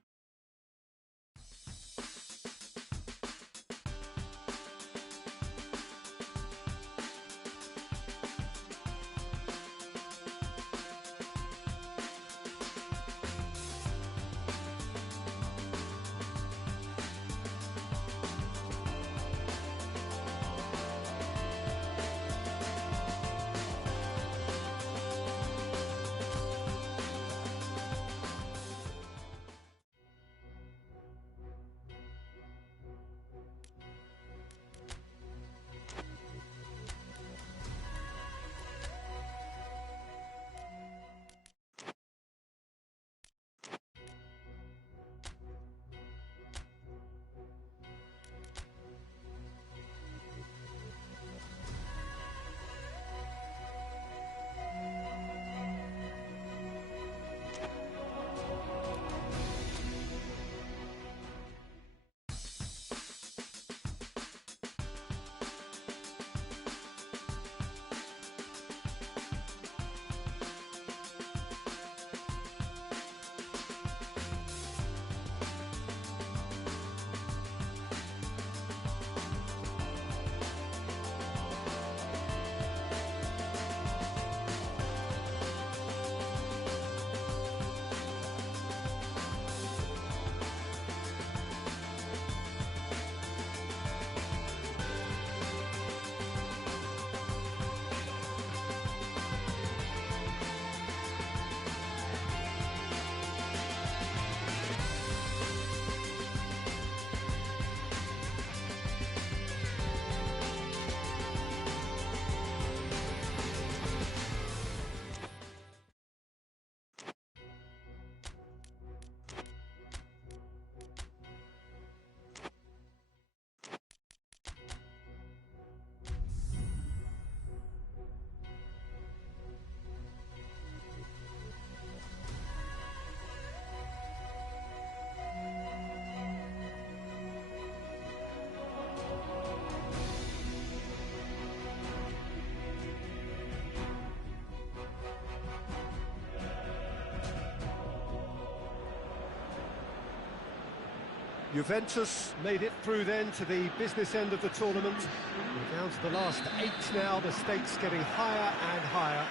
Juventus made it through then to the business end of the tournament. We're down to the last 8 now, the stakes getting higher and higher.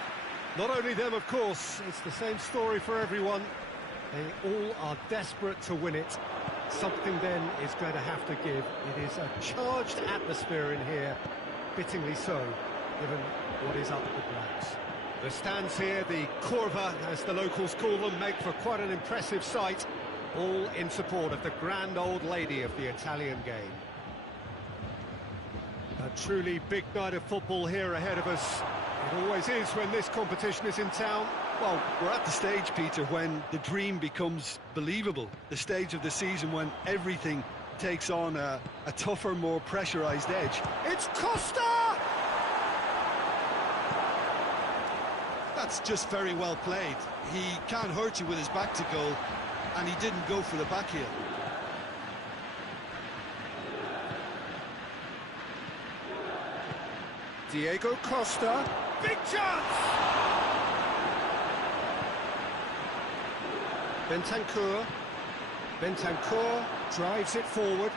Not only them, of course, it's the same story for everyone. They all are desperate to win it. Something then is going to have to give. It is a charged atmosphere in here, fittingly so, given what is up for grabs. The stands here, the Curva, as the locals call them, make for quite an impressive sight. All in support of the grand old lady of the Italian game. A truly big night of football here ahead of us. It always is when this competition is in town. Well, we're at the stage, Peter, when the dream becomes believable. The stage of the season when everything takes on a tougher, more pressurised edge. It's Costa! That's just very well played. He can't hurt you with his back to goal, and he didn't go for the back heel. Diego Costa, big chance! Bentancur drives it forward.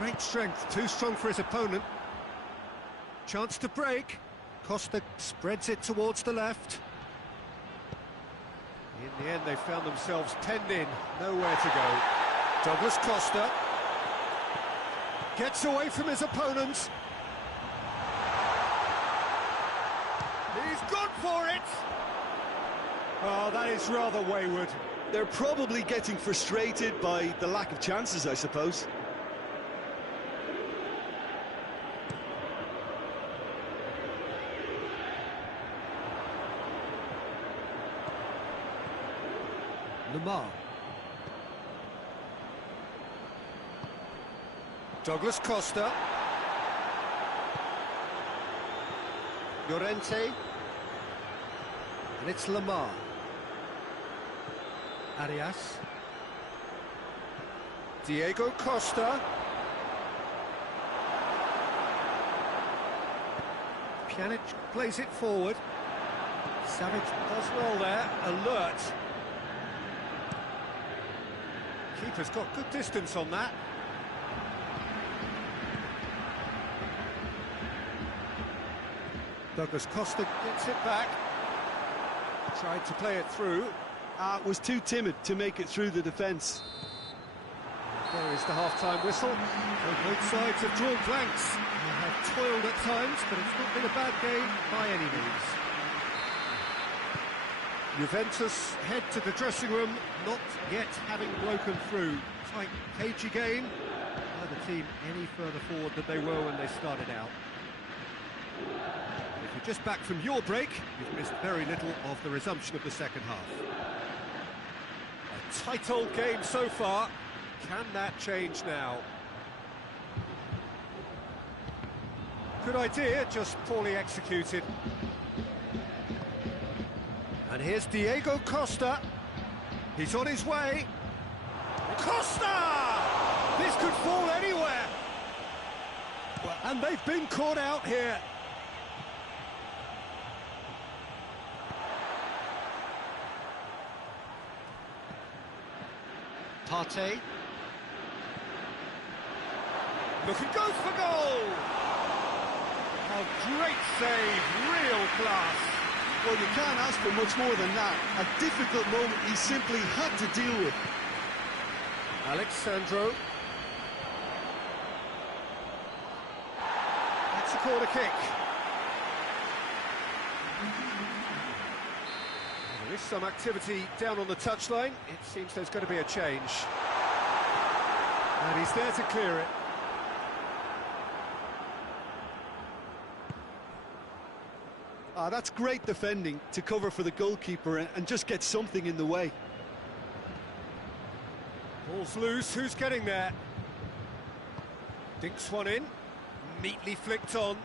Great strength, too strong for his opponent. Chance to break. Costa spreads it towards the left. In the end, they found themselves penned in, nowhere to go. Douglas Costa gets away from his opponent. He's gone for it! Oh, that is rather wayward. They're probably getting frustrated by the lack of chances, I suppose. Lamar. Douglas Costa. Llorente. And it's Lamar. Arias. Diego Costa. Pjanic plays it forward. Savage does well there, alert. Keeper's got good distance on that. Douglas Costa gets it back. Tried to play it through. Was too timid to make it through the defence. There is the half-time whistle. Both sides have drawn blanks. They have toiled at times, but it's not been a bad game by any means. Juventus head to the dressing room, not yet having broken through. Tight, cagey game. Neither team any further forward than they were when they started out. If you're just back from your break, you've missed very little of the resumption of the second half. A tight old game so far. Can that change now? Good idea, just poorly executed. And here's Diego Costa. He's on his way. Costa! This could fall anywhere. Well, and they've been caught out here. Partey. Look and goes for goal! A great save, real class. Well, you can't ask for much more than that. A difficult moment he simply had to deal with. Alexandro. That's a corner kick. There is some activity down on the touchline. It seems there's going to be a change. And he's there to clear it. That's great defending to cover for the goalkeeper and just get something in the way. Ball's loose, who's getting there? Dinks one in, neatly flicked on.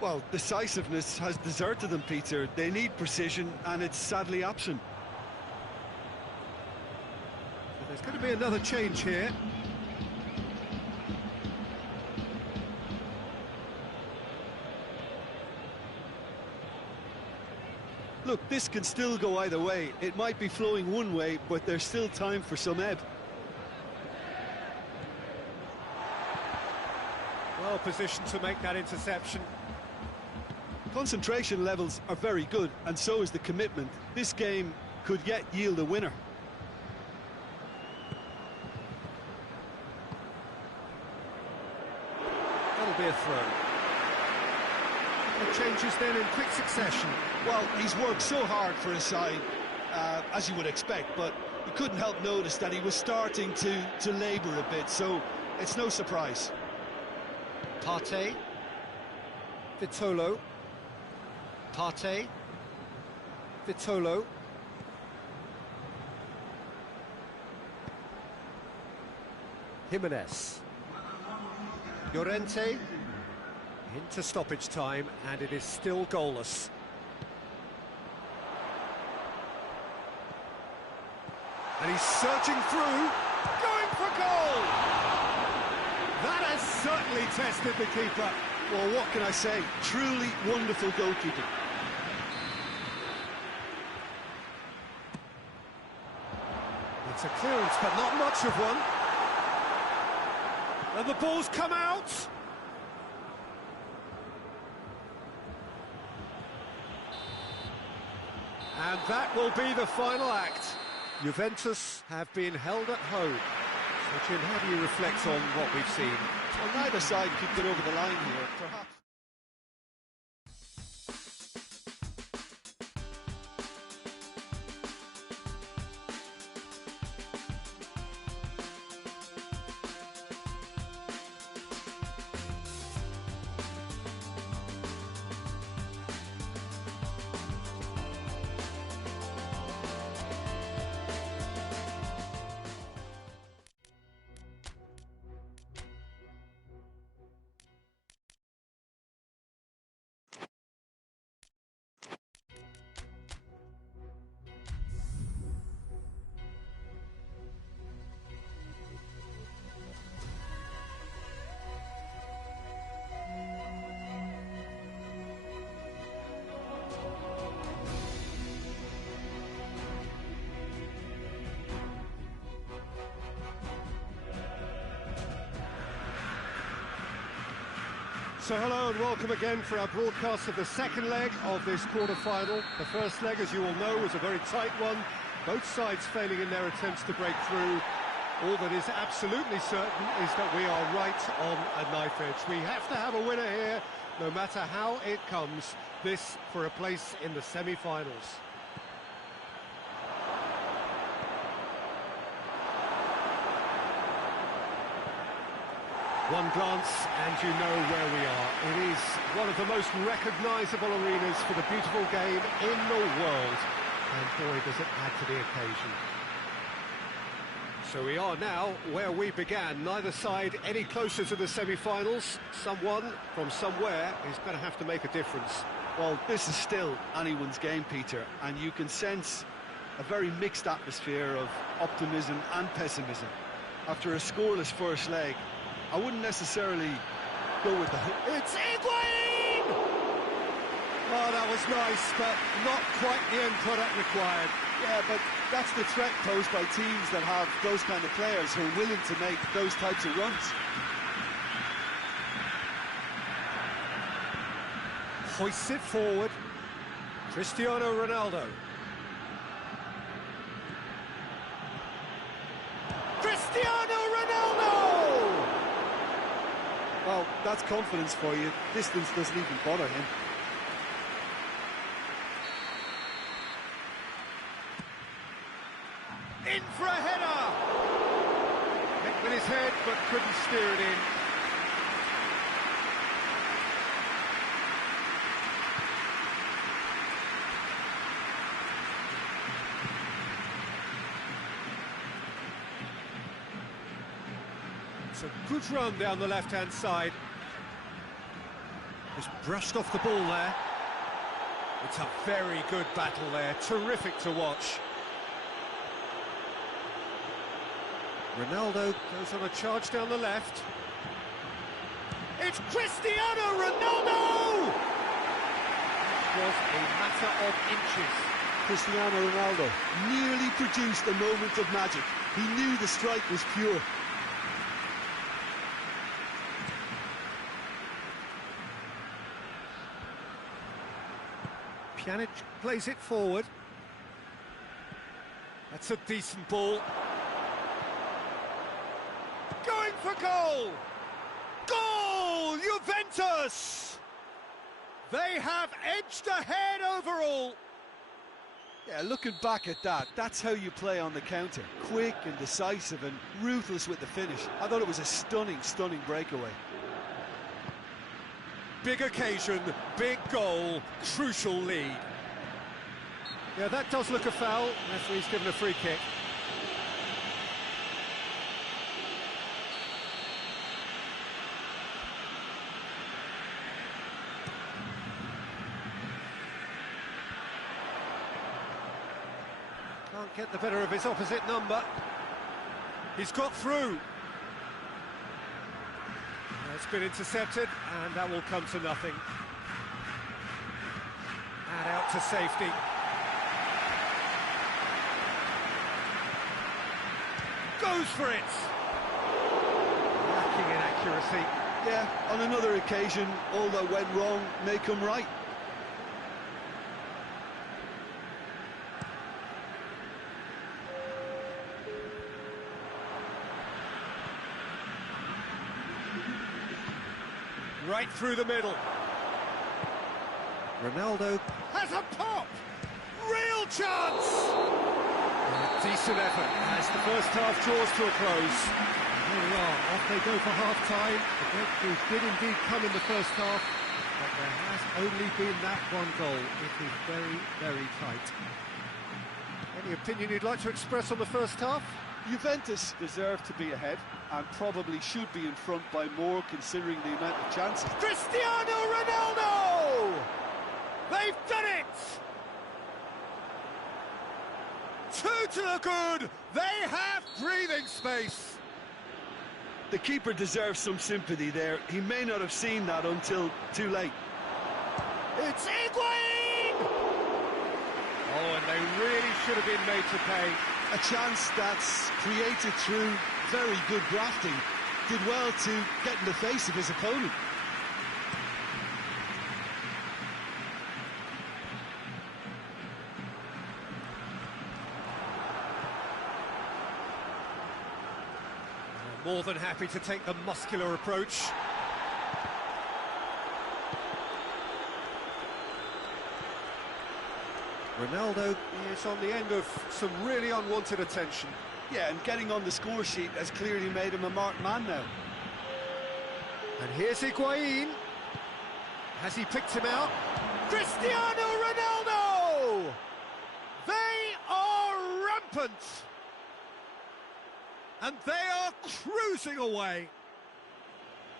Well, decisiveness has deserted them, Peter. They need precision, and it's sadly absent. There's going to be another change here. Look, this can still go either way. It might be flowing one way, but there's still time for some ebb. Well positioned to make that interception. Concentration levels are very good, and so is the commitment. This game could yet yield a winner. That'll be a throw. The changes then in quick succession. Well, he's worked so hard for his side, as you would expect, but you couldn't help notice that he was starting to labour a bit, so it's no surprise. Partey. Vitolo. Partey. Vitolo. Jimenez. Llorente. Into stoppage time, and it is still goalless. And he's surging through, going for goal! That has certainly tested the keeper. Well, what can I say? Truly wonderful goalkeeping. It's a clearance, but not much of one. And the ball's come out. And that will be the final act. Juventus have been held at home. So, Jim, how do you reflect on what we've seen? Well, neither side could get over the line here, perhaps. So hello and welcome again for our broadcast of the second leg of this quarter-final. The first leg, as you all know, was a very tight one. Both sides failing in their attempts to break through. All that is absolutely certain is that we are right on a knife edge. We have to have a winner here, no matter how it comes. This for a place in the semi-finals. One glance and you know where we are. It is one of the most recognisable arenas for the beautiful game in the world. And boy, does it add to the occasion. So we are now where we began. Neither side any closer to the semi-finals. Someone from somewhere is going to have to make a difference. Well, this is still anyone's game, Peter, and you can sense a very mixed atmosphere of optimism and pessimism. After a scoreless first leg, I wouldn't necessarily go with the... It's Higuain! Oh, that was nice, but not quite the end product required. Yeah, but that's the threat posed by teams that have those kind of players who are willing to make those types of runs. Hoists it forward. Cristiano Ronaldo. Cristiano Ronaldo! Well, that's confidence for you. Distance doesn't even bother him. In for a header! Hit with his head, but couldn't steer it in. It's a good run down the left-hand side. Just brushed off the ball there. It's a very good battle there, terrific to watch. Ronaldo goes on a charge down the left. It's Cristiano Ronaldo! It was a matter of inches. Cristiano Ronaldo nearly produced a moment of magic. He knew the strike was pure. Pjanic plays it forward. That's a decent ball. Going for goal! Goal! Juventus! They have edged ahead overall. Yeah, looking back at that, that's how you play on the counter. Quick and decisive and ruthless with the finish. I thought it was a stunning, stunning breakaway. Big occasion, big goal, crucial lead. Yeah, that does look a foul. Referee's given a free kick. Can't get the better of his opposite number. He's got through. It's been intercepted, and that will come to nothing. And out to safety. Goes for it! Lacking in accuracy. Yeah, on another occasion, all that went wrong may come right. Right through the middle. Ronaldo has a pop! Real chance! Decent effort as the first half draws to a close. And here we are, off they go for half-time. The breakthrough did indeed come in the first half, but there has only been that one goal. It is very, very tight. Any opinion you'd like to express on the first half? Juventus deserve to be ahead and probably should be in front by more considering the amount of chances. Cristiano Ronaldo! They've done it! Two to the good! They have breathing space! The keeper deserves some sympathy there. He may not have seen that until too late. It's Higuain! Oh, and they really should have been made to pay. A chance that's created through very good grafting. Did well to get in the face of his opponent. More than happy to take the muscular approach. Ronaldo is on the end of some really unwanted attention. Yeah, and getting on the score sheet has clearly made him a marked man now. And here's Higuain. Has he picked him out? Cristiano Ronaldo! They are rampant! And they are cruising away.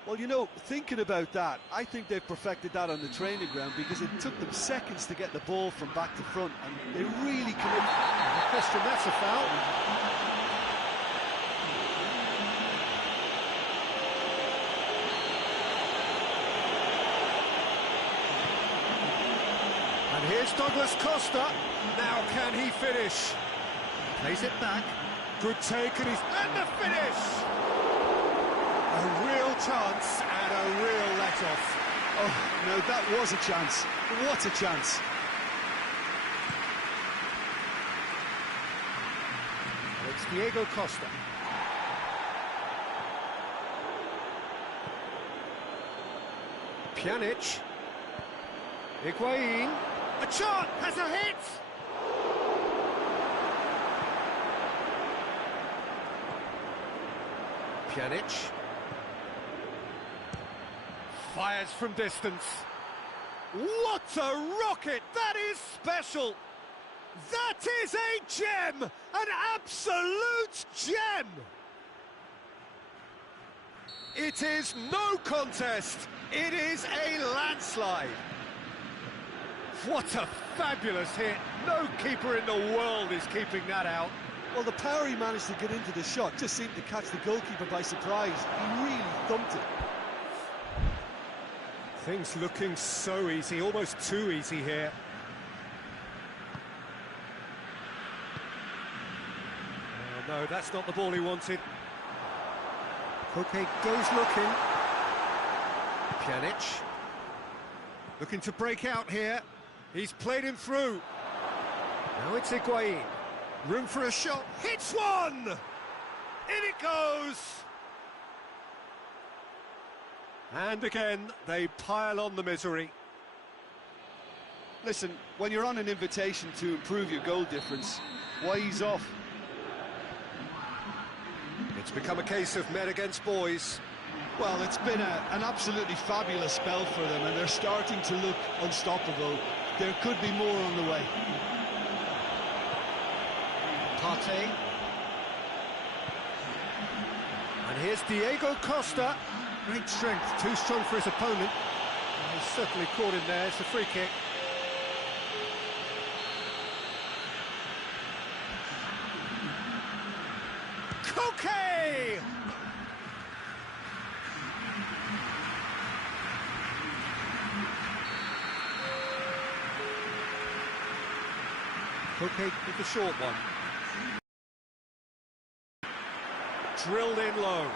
Well, you know, thinking about that, I think they've perfected that on the training ground because it took them seconds to get the ball from back to front, and they really committed. No question, that's a foul. And here's Douglas Costa. Now can he finish? Plays it back. Good take, and the finish! A real chance and a real let-off. Oh, no, that was a chance. What a chance. And it's Diego Costa. Pjanic. Higuain. A chance! Has a hit! Pjanic. Fires from distance. What a rocket! That is special! That is a gem! An absolute gem! It is no contest. It is a landslide. What a fabulous hit. No keeper in the world is keeping that out. Well, the power he managed to get into the shot just seemed to catch the goalkeeper by surprise. He really thumped it. Things looking so easy, almost too easy here. Oh, no, that's not the ball he wanted. Koke goes looking. Pjanic. Looking to break out here. He's played him through. Now it's Higuain. Room for a shot. Hits one! In it goes! And again, they pile on the misery. Listen, when you're on an invitation to improve your goal difference, why ease off? It's become a case of men against boys. Well, it's been an absolutely fabulous spell for them, and they're starting to look unstoppable. There could be more on the way. Partey. And here's Diego Costa. Great strength, too strong for his opponent. He's certainly caught him there. It's a free kick. Koke! Koke with the short one. Drilled in low.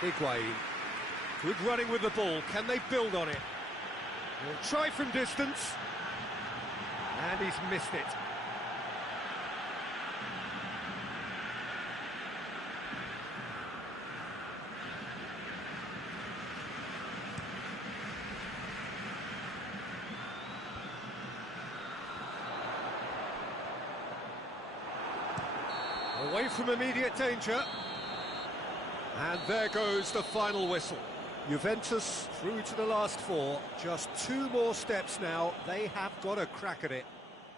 Higuain. Good running with the ball. Can they build on it? They'll try from distance. And he's missed it. Away from immediate danger. And there goes the final whistle. Juventus through to the last four. Just two more steps now. They have got a crack at it.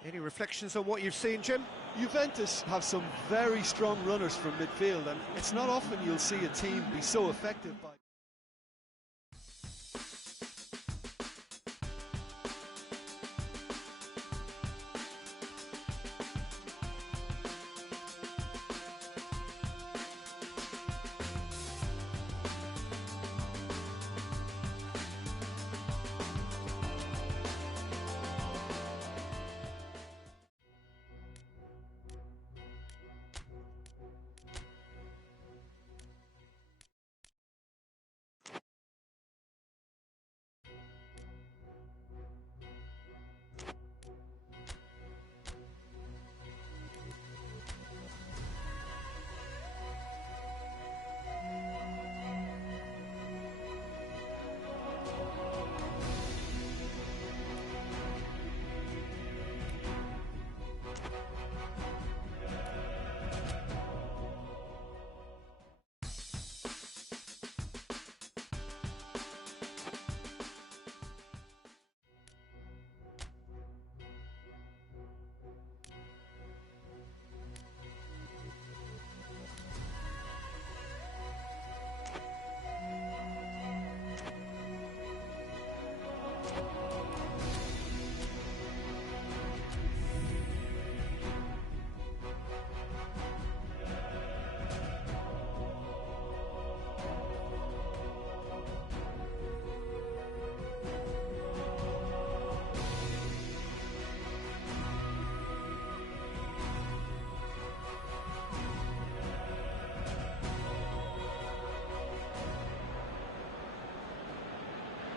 Any reflections on what you've seen, Jim? Juventus have some very strong runners from midfield, and it's not often you'll see a team be so effective by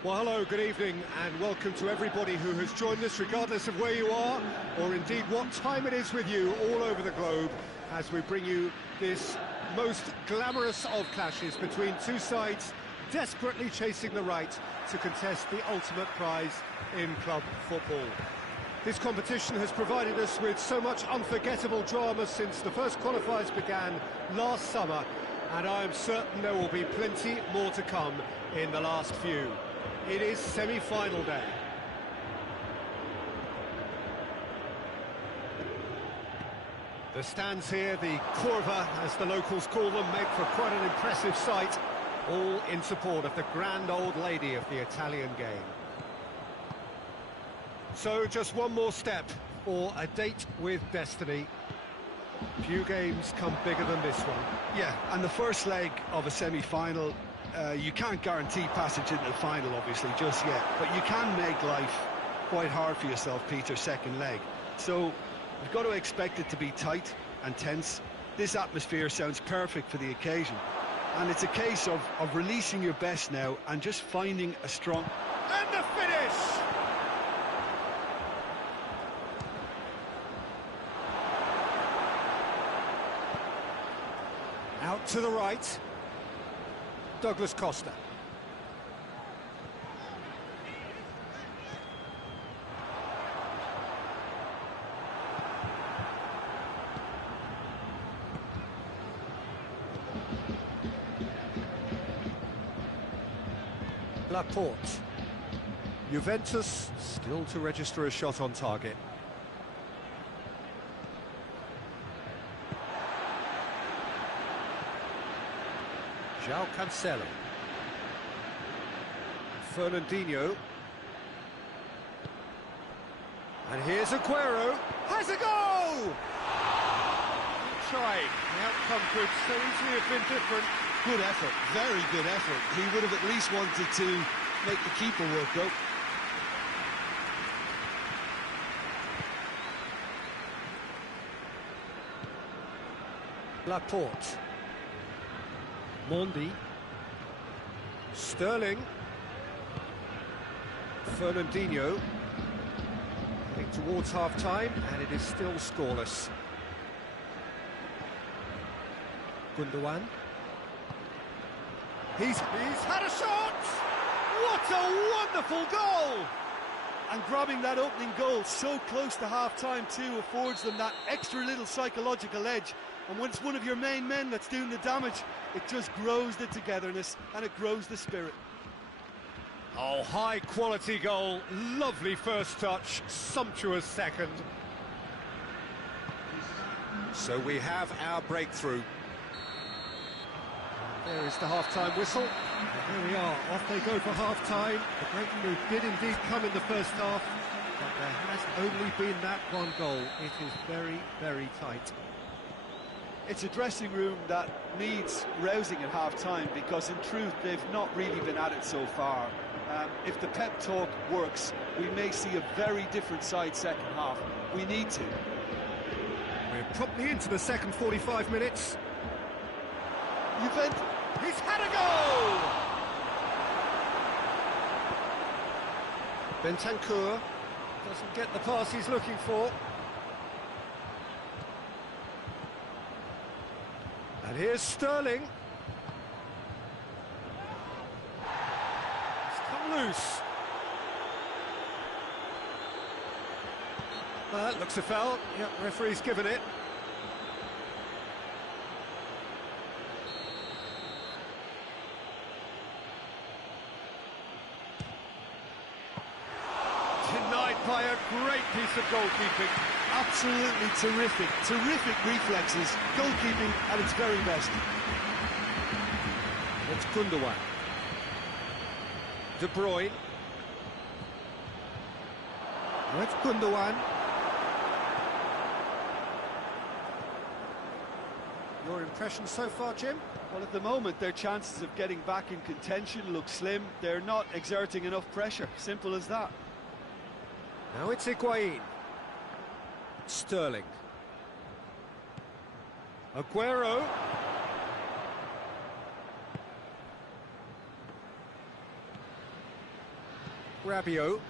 Well, hello, good evening, and welcome to everybody who has joined us, regardless of where you are, or indeed what time it is with you all over the globe, as we bring you this most glamorous of clashes between two sides desperately chasing the right to contest the ultimate prize in club football. This competition has provided us with so much unforgettable drama since the first qualifiers began last summer, and I am certain there will be plenty more to come in the last few. It is semi-final day. The stands here, the curva, as the locals call them, make for quite an impressive sight, all in support of the grand old lady of the Italian game. So just one more step for a date with destiny. Few games come bigger than this one. Yeah, and the first leg of a semi-final, you can't guarantee passage into the final, obviously, just yet. But you can make life quite hard for yourself, Peter, second leg. So you've got to expect it to be tight and tense. This atmosphere sounds perfect for the occasion. And it's a case of releasing your best now and just finding a strong... And the finish! Out to the right. Douglas Costa. Laporte. Juventus still to register a shot on target. João Cancelo. Fernandinho. And here's Aguero. Has a goal! Trying. The outcome could so easily have been different. Good effort, very good effort. He would have at least wanted to make the keeper work though. Laporte. Mondi. Sterling. Fernandinho. Heading towards half-time, and it is still scoreless. Gundogan. He's had a shot! What a wonderful goal! And grabbing that opening goal so close to half-time too affords them that extra little psychological edge. And when it's one of your main men that's doing the damage, it just grows the togetherness and it grows the spirit. Oh, high-quality goal, lovely first touch, sumptuous second. So we have our breakthrough. There is the half-time whistle. There we are, off they go for half-time. The breakthrough did indeed come in the first half, but there has only been that one goal. It is very, very tight. It's a dressing room that needs rousing at half-time because in truth they've not really been at it so far. If the pep talk works, we may see a very different side second half. We need to. We're promptly into the second 45 minutes. Juventus. He's had a goal! Bentancur doesn't get the pass he's looking for. And here's Sterling. He's come loose. Looks a foul. Yep, referee's given it. Denied by a great piece of goalkeeping. Absolutely terrific, terrific reflexes. Goalkeeping at its very best. It's Gundogan. De Bruyne. It's Gundogan. Your impression so far, Jim? Well, at the moment, their chances of getting back in contention look slim. They're not exerting enough pressure. Simple as that. Now it's Higuain. Sterling. Aguero. Rabiot.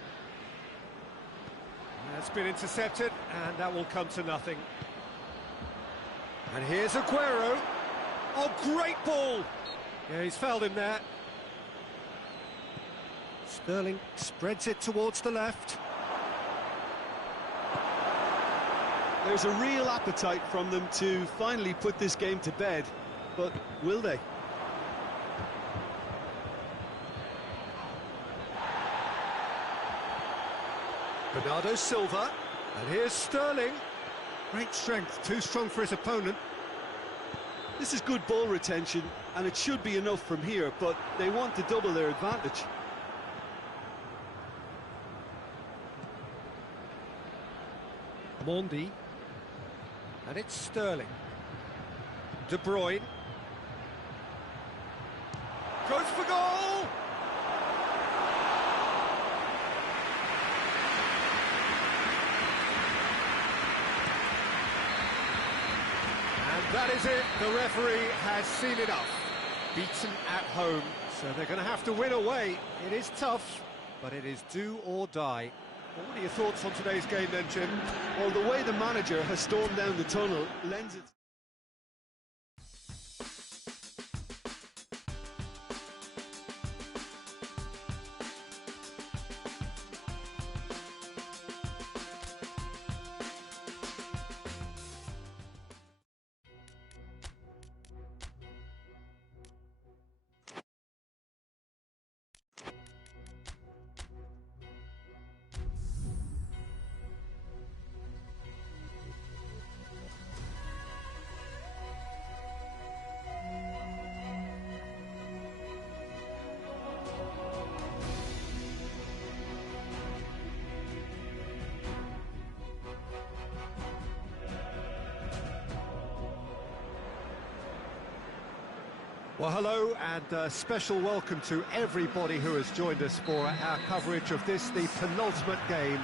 That's been intercepted, and that will come to nothing. And here's Aguero. Oh, great ball! Yeah, he's fouled him there. Sterling spreads it towards the left. There's a real appetite from them to finally put this game to bed, but will they? Bernardo Silva, and here's Sterling. Great strength, too strong for his opponent. This is good ball retention, and it should be enough from here, but they want to double their advantage. Mondi, and it's Sterling. De Bruyne. Goes for goal! And that is it. The referee has seen enough. Beaten at home, so they're going to have to win away. It is tough, but it is do or die. Well, what are your thoughts on today's game then, Jim? Well, the way the manager has stormed down the tunnel lends it... Well, hello and a special welcome to everybody who has joined us for our coverage of this, the penultimate game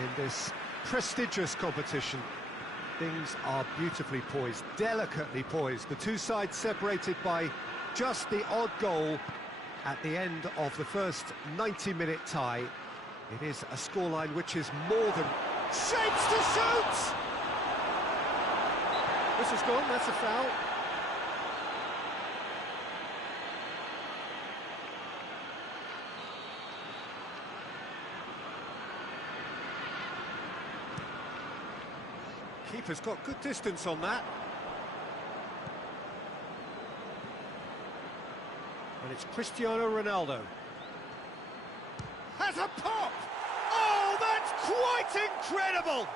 in this prestigious competition. Things are beautifully poised, delicately poised. The two sides separated by just the odd goal at the end of the first 90-minute tie. It is a scoreline which is more than shapes to shoot! This is gone, that's a foul. Keeper's got good distance on that. And it's Cristiano Ronaldo. Has a pop! Oh, that's quite incredible!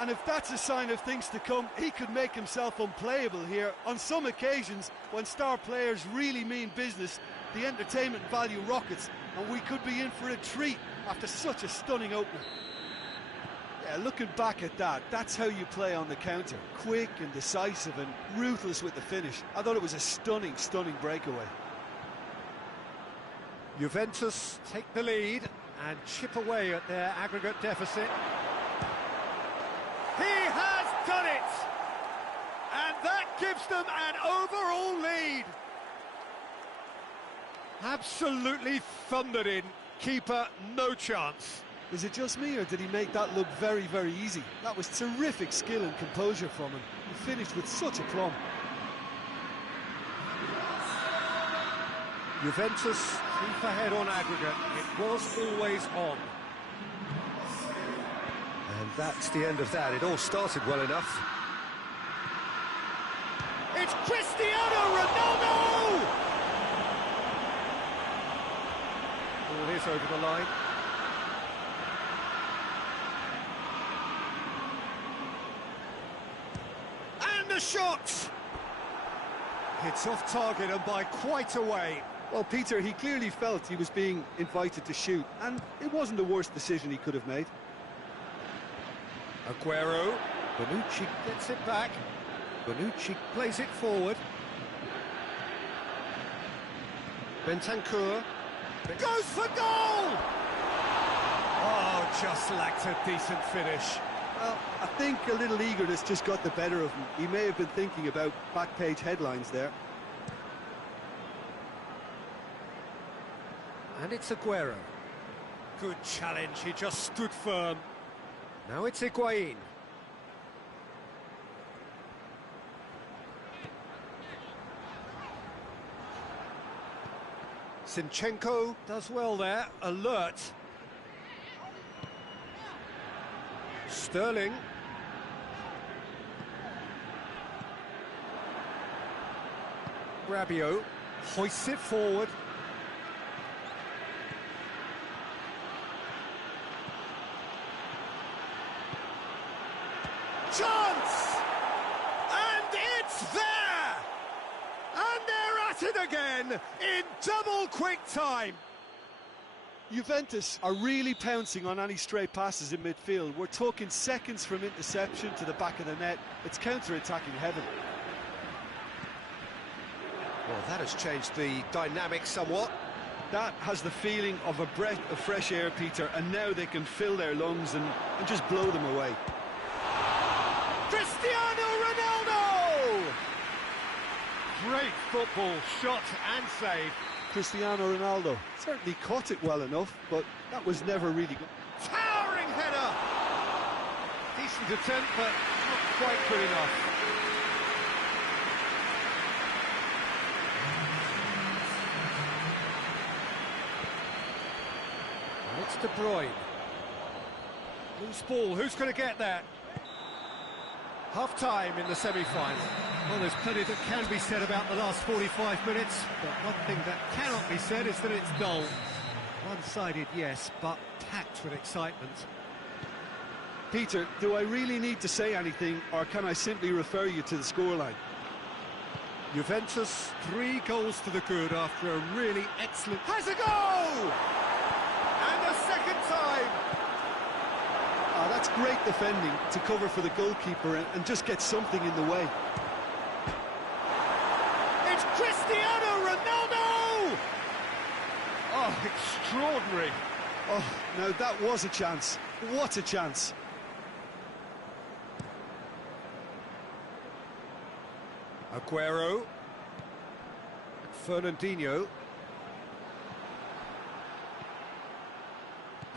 And if that's a sign of things to come, he could make himself unplayable here. On some occasions, when star players really mean business, the entertainment value rockets, and we could be in for a treat after such a stunning opener. Yeah, looking back at that, that's how you play on the counter. Quick and decisive and ruthless with the finish. I thought it was a stunning, stunning breakaway. Juventus take the lead and chip away at their aggregate deficit. He has done it! And that gives them an overall lead. Absolutely thundered in. Keeper, no chance. Is it just me, or did he make that look very, very easy? That was terrific skill and composure from him. He finished with such aplomb. Juventus keep ahead on aggregate. It was always on. And that's the end of that. It all started well enough. It's Cristiano Ronaldo! Ball is over the line. The shot! It's off target and by quite a way. Well, Peter, he clearly felt he was being invited to shoot, and it wasn't the worst decision he could have made. Aguero. Bonucci gets it back. Bonucci plays it forward. Bentancur. Goes for goal! Oh, just lacked a decent finish. Well, I think a little eagerness just got the better of him. He may have been thinking about back-page headlines there. And it's Aguero. Good challenge, he just stood firm. Now it's Higuain. Zinchenko does well there, alert. Sterling. Rabiot hoists it forward. Chance! And it's there! And they're at it again in double quick time. Juventus are really pouncing on any stray passes in midfield. We're talking seconds from interception to the back of the net. It's counter-attacking heaven. Well, that has changed the dynamic somewhat. That has the feeling of a breath of fresh air, Peter, and now they can fill their lungs and just blow them away. Cristiano Ronaldo! Great football, shot and save. Cristiano Ronaldo certainly caught it well enough, but that was never really good. Towering header! Decent attempt, but not quite good enough. And it's De Bruyne. Loose ball, who's going to get that? Half-time in the semi-final. Well, there's plenty that can be said about the last 45 minutes, but one thing that cannot be said is that it's dull. One-sided, yes, but packed with excitement. Peter, do I really need to say anything, or can I simply refer you to the scoreline? Juventus, 3 goals to the good after a really excellent... Has a goal! And a second time! Oh, that's great defending to cover for the goalkeeper and just get something in the way. It's Cristiano Ronaldo! Oh, extraordinary. Oh, now that was a chance. What a chance. Aguero. Fernandinho.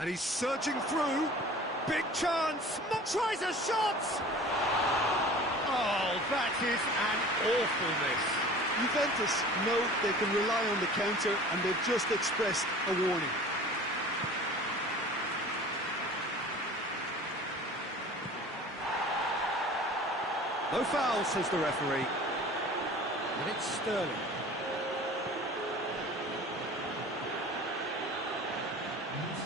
And he's surging through. Big chance. Tries a shot. Oh, that is an awful miss. Juventus know they can rely on the counter, and they've just expressed a warning. No foul, says the referee. And it's Sterling.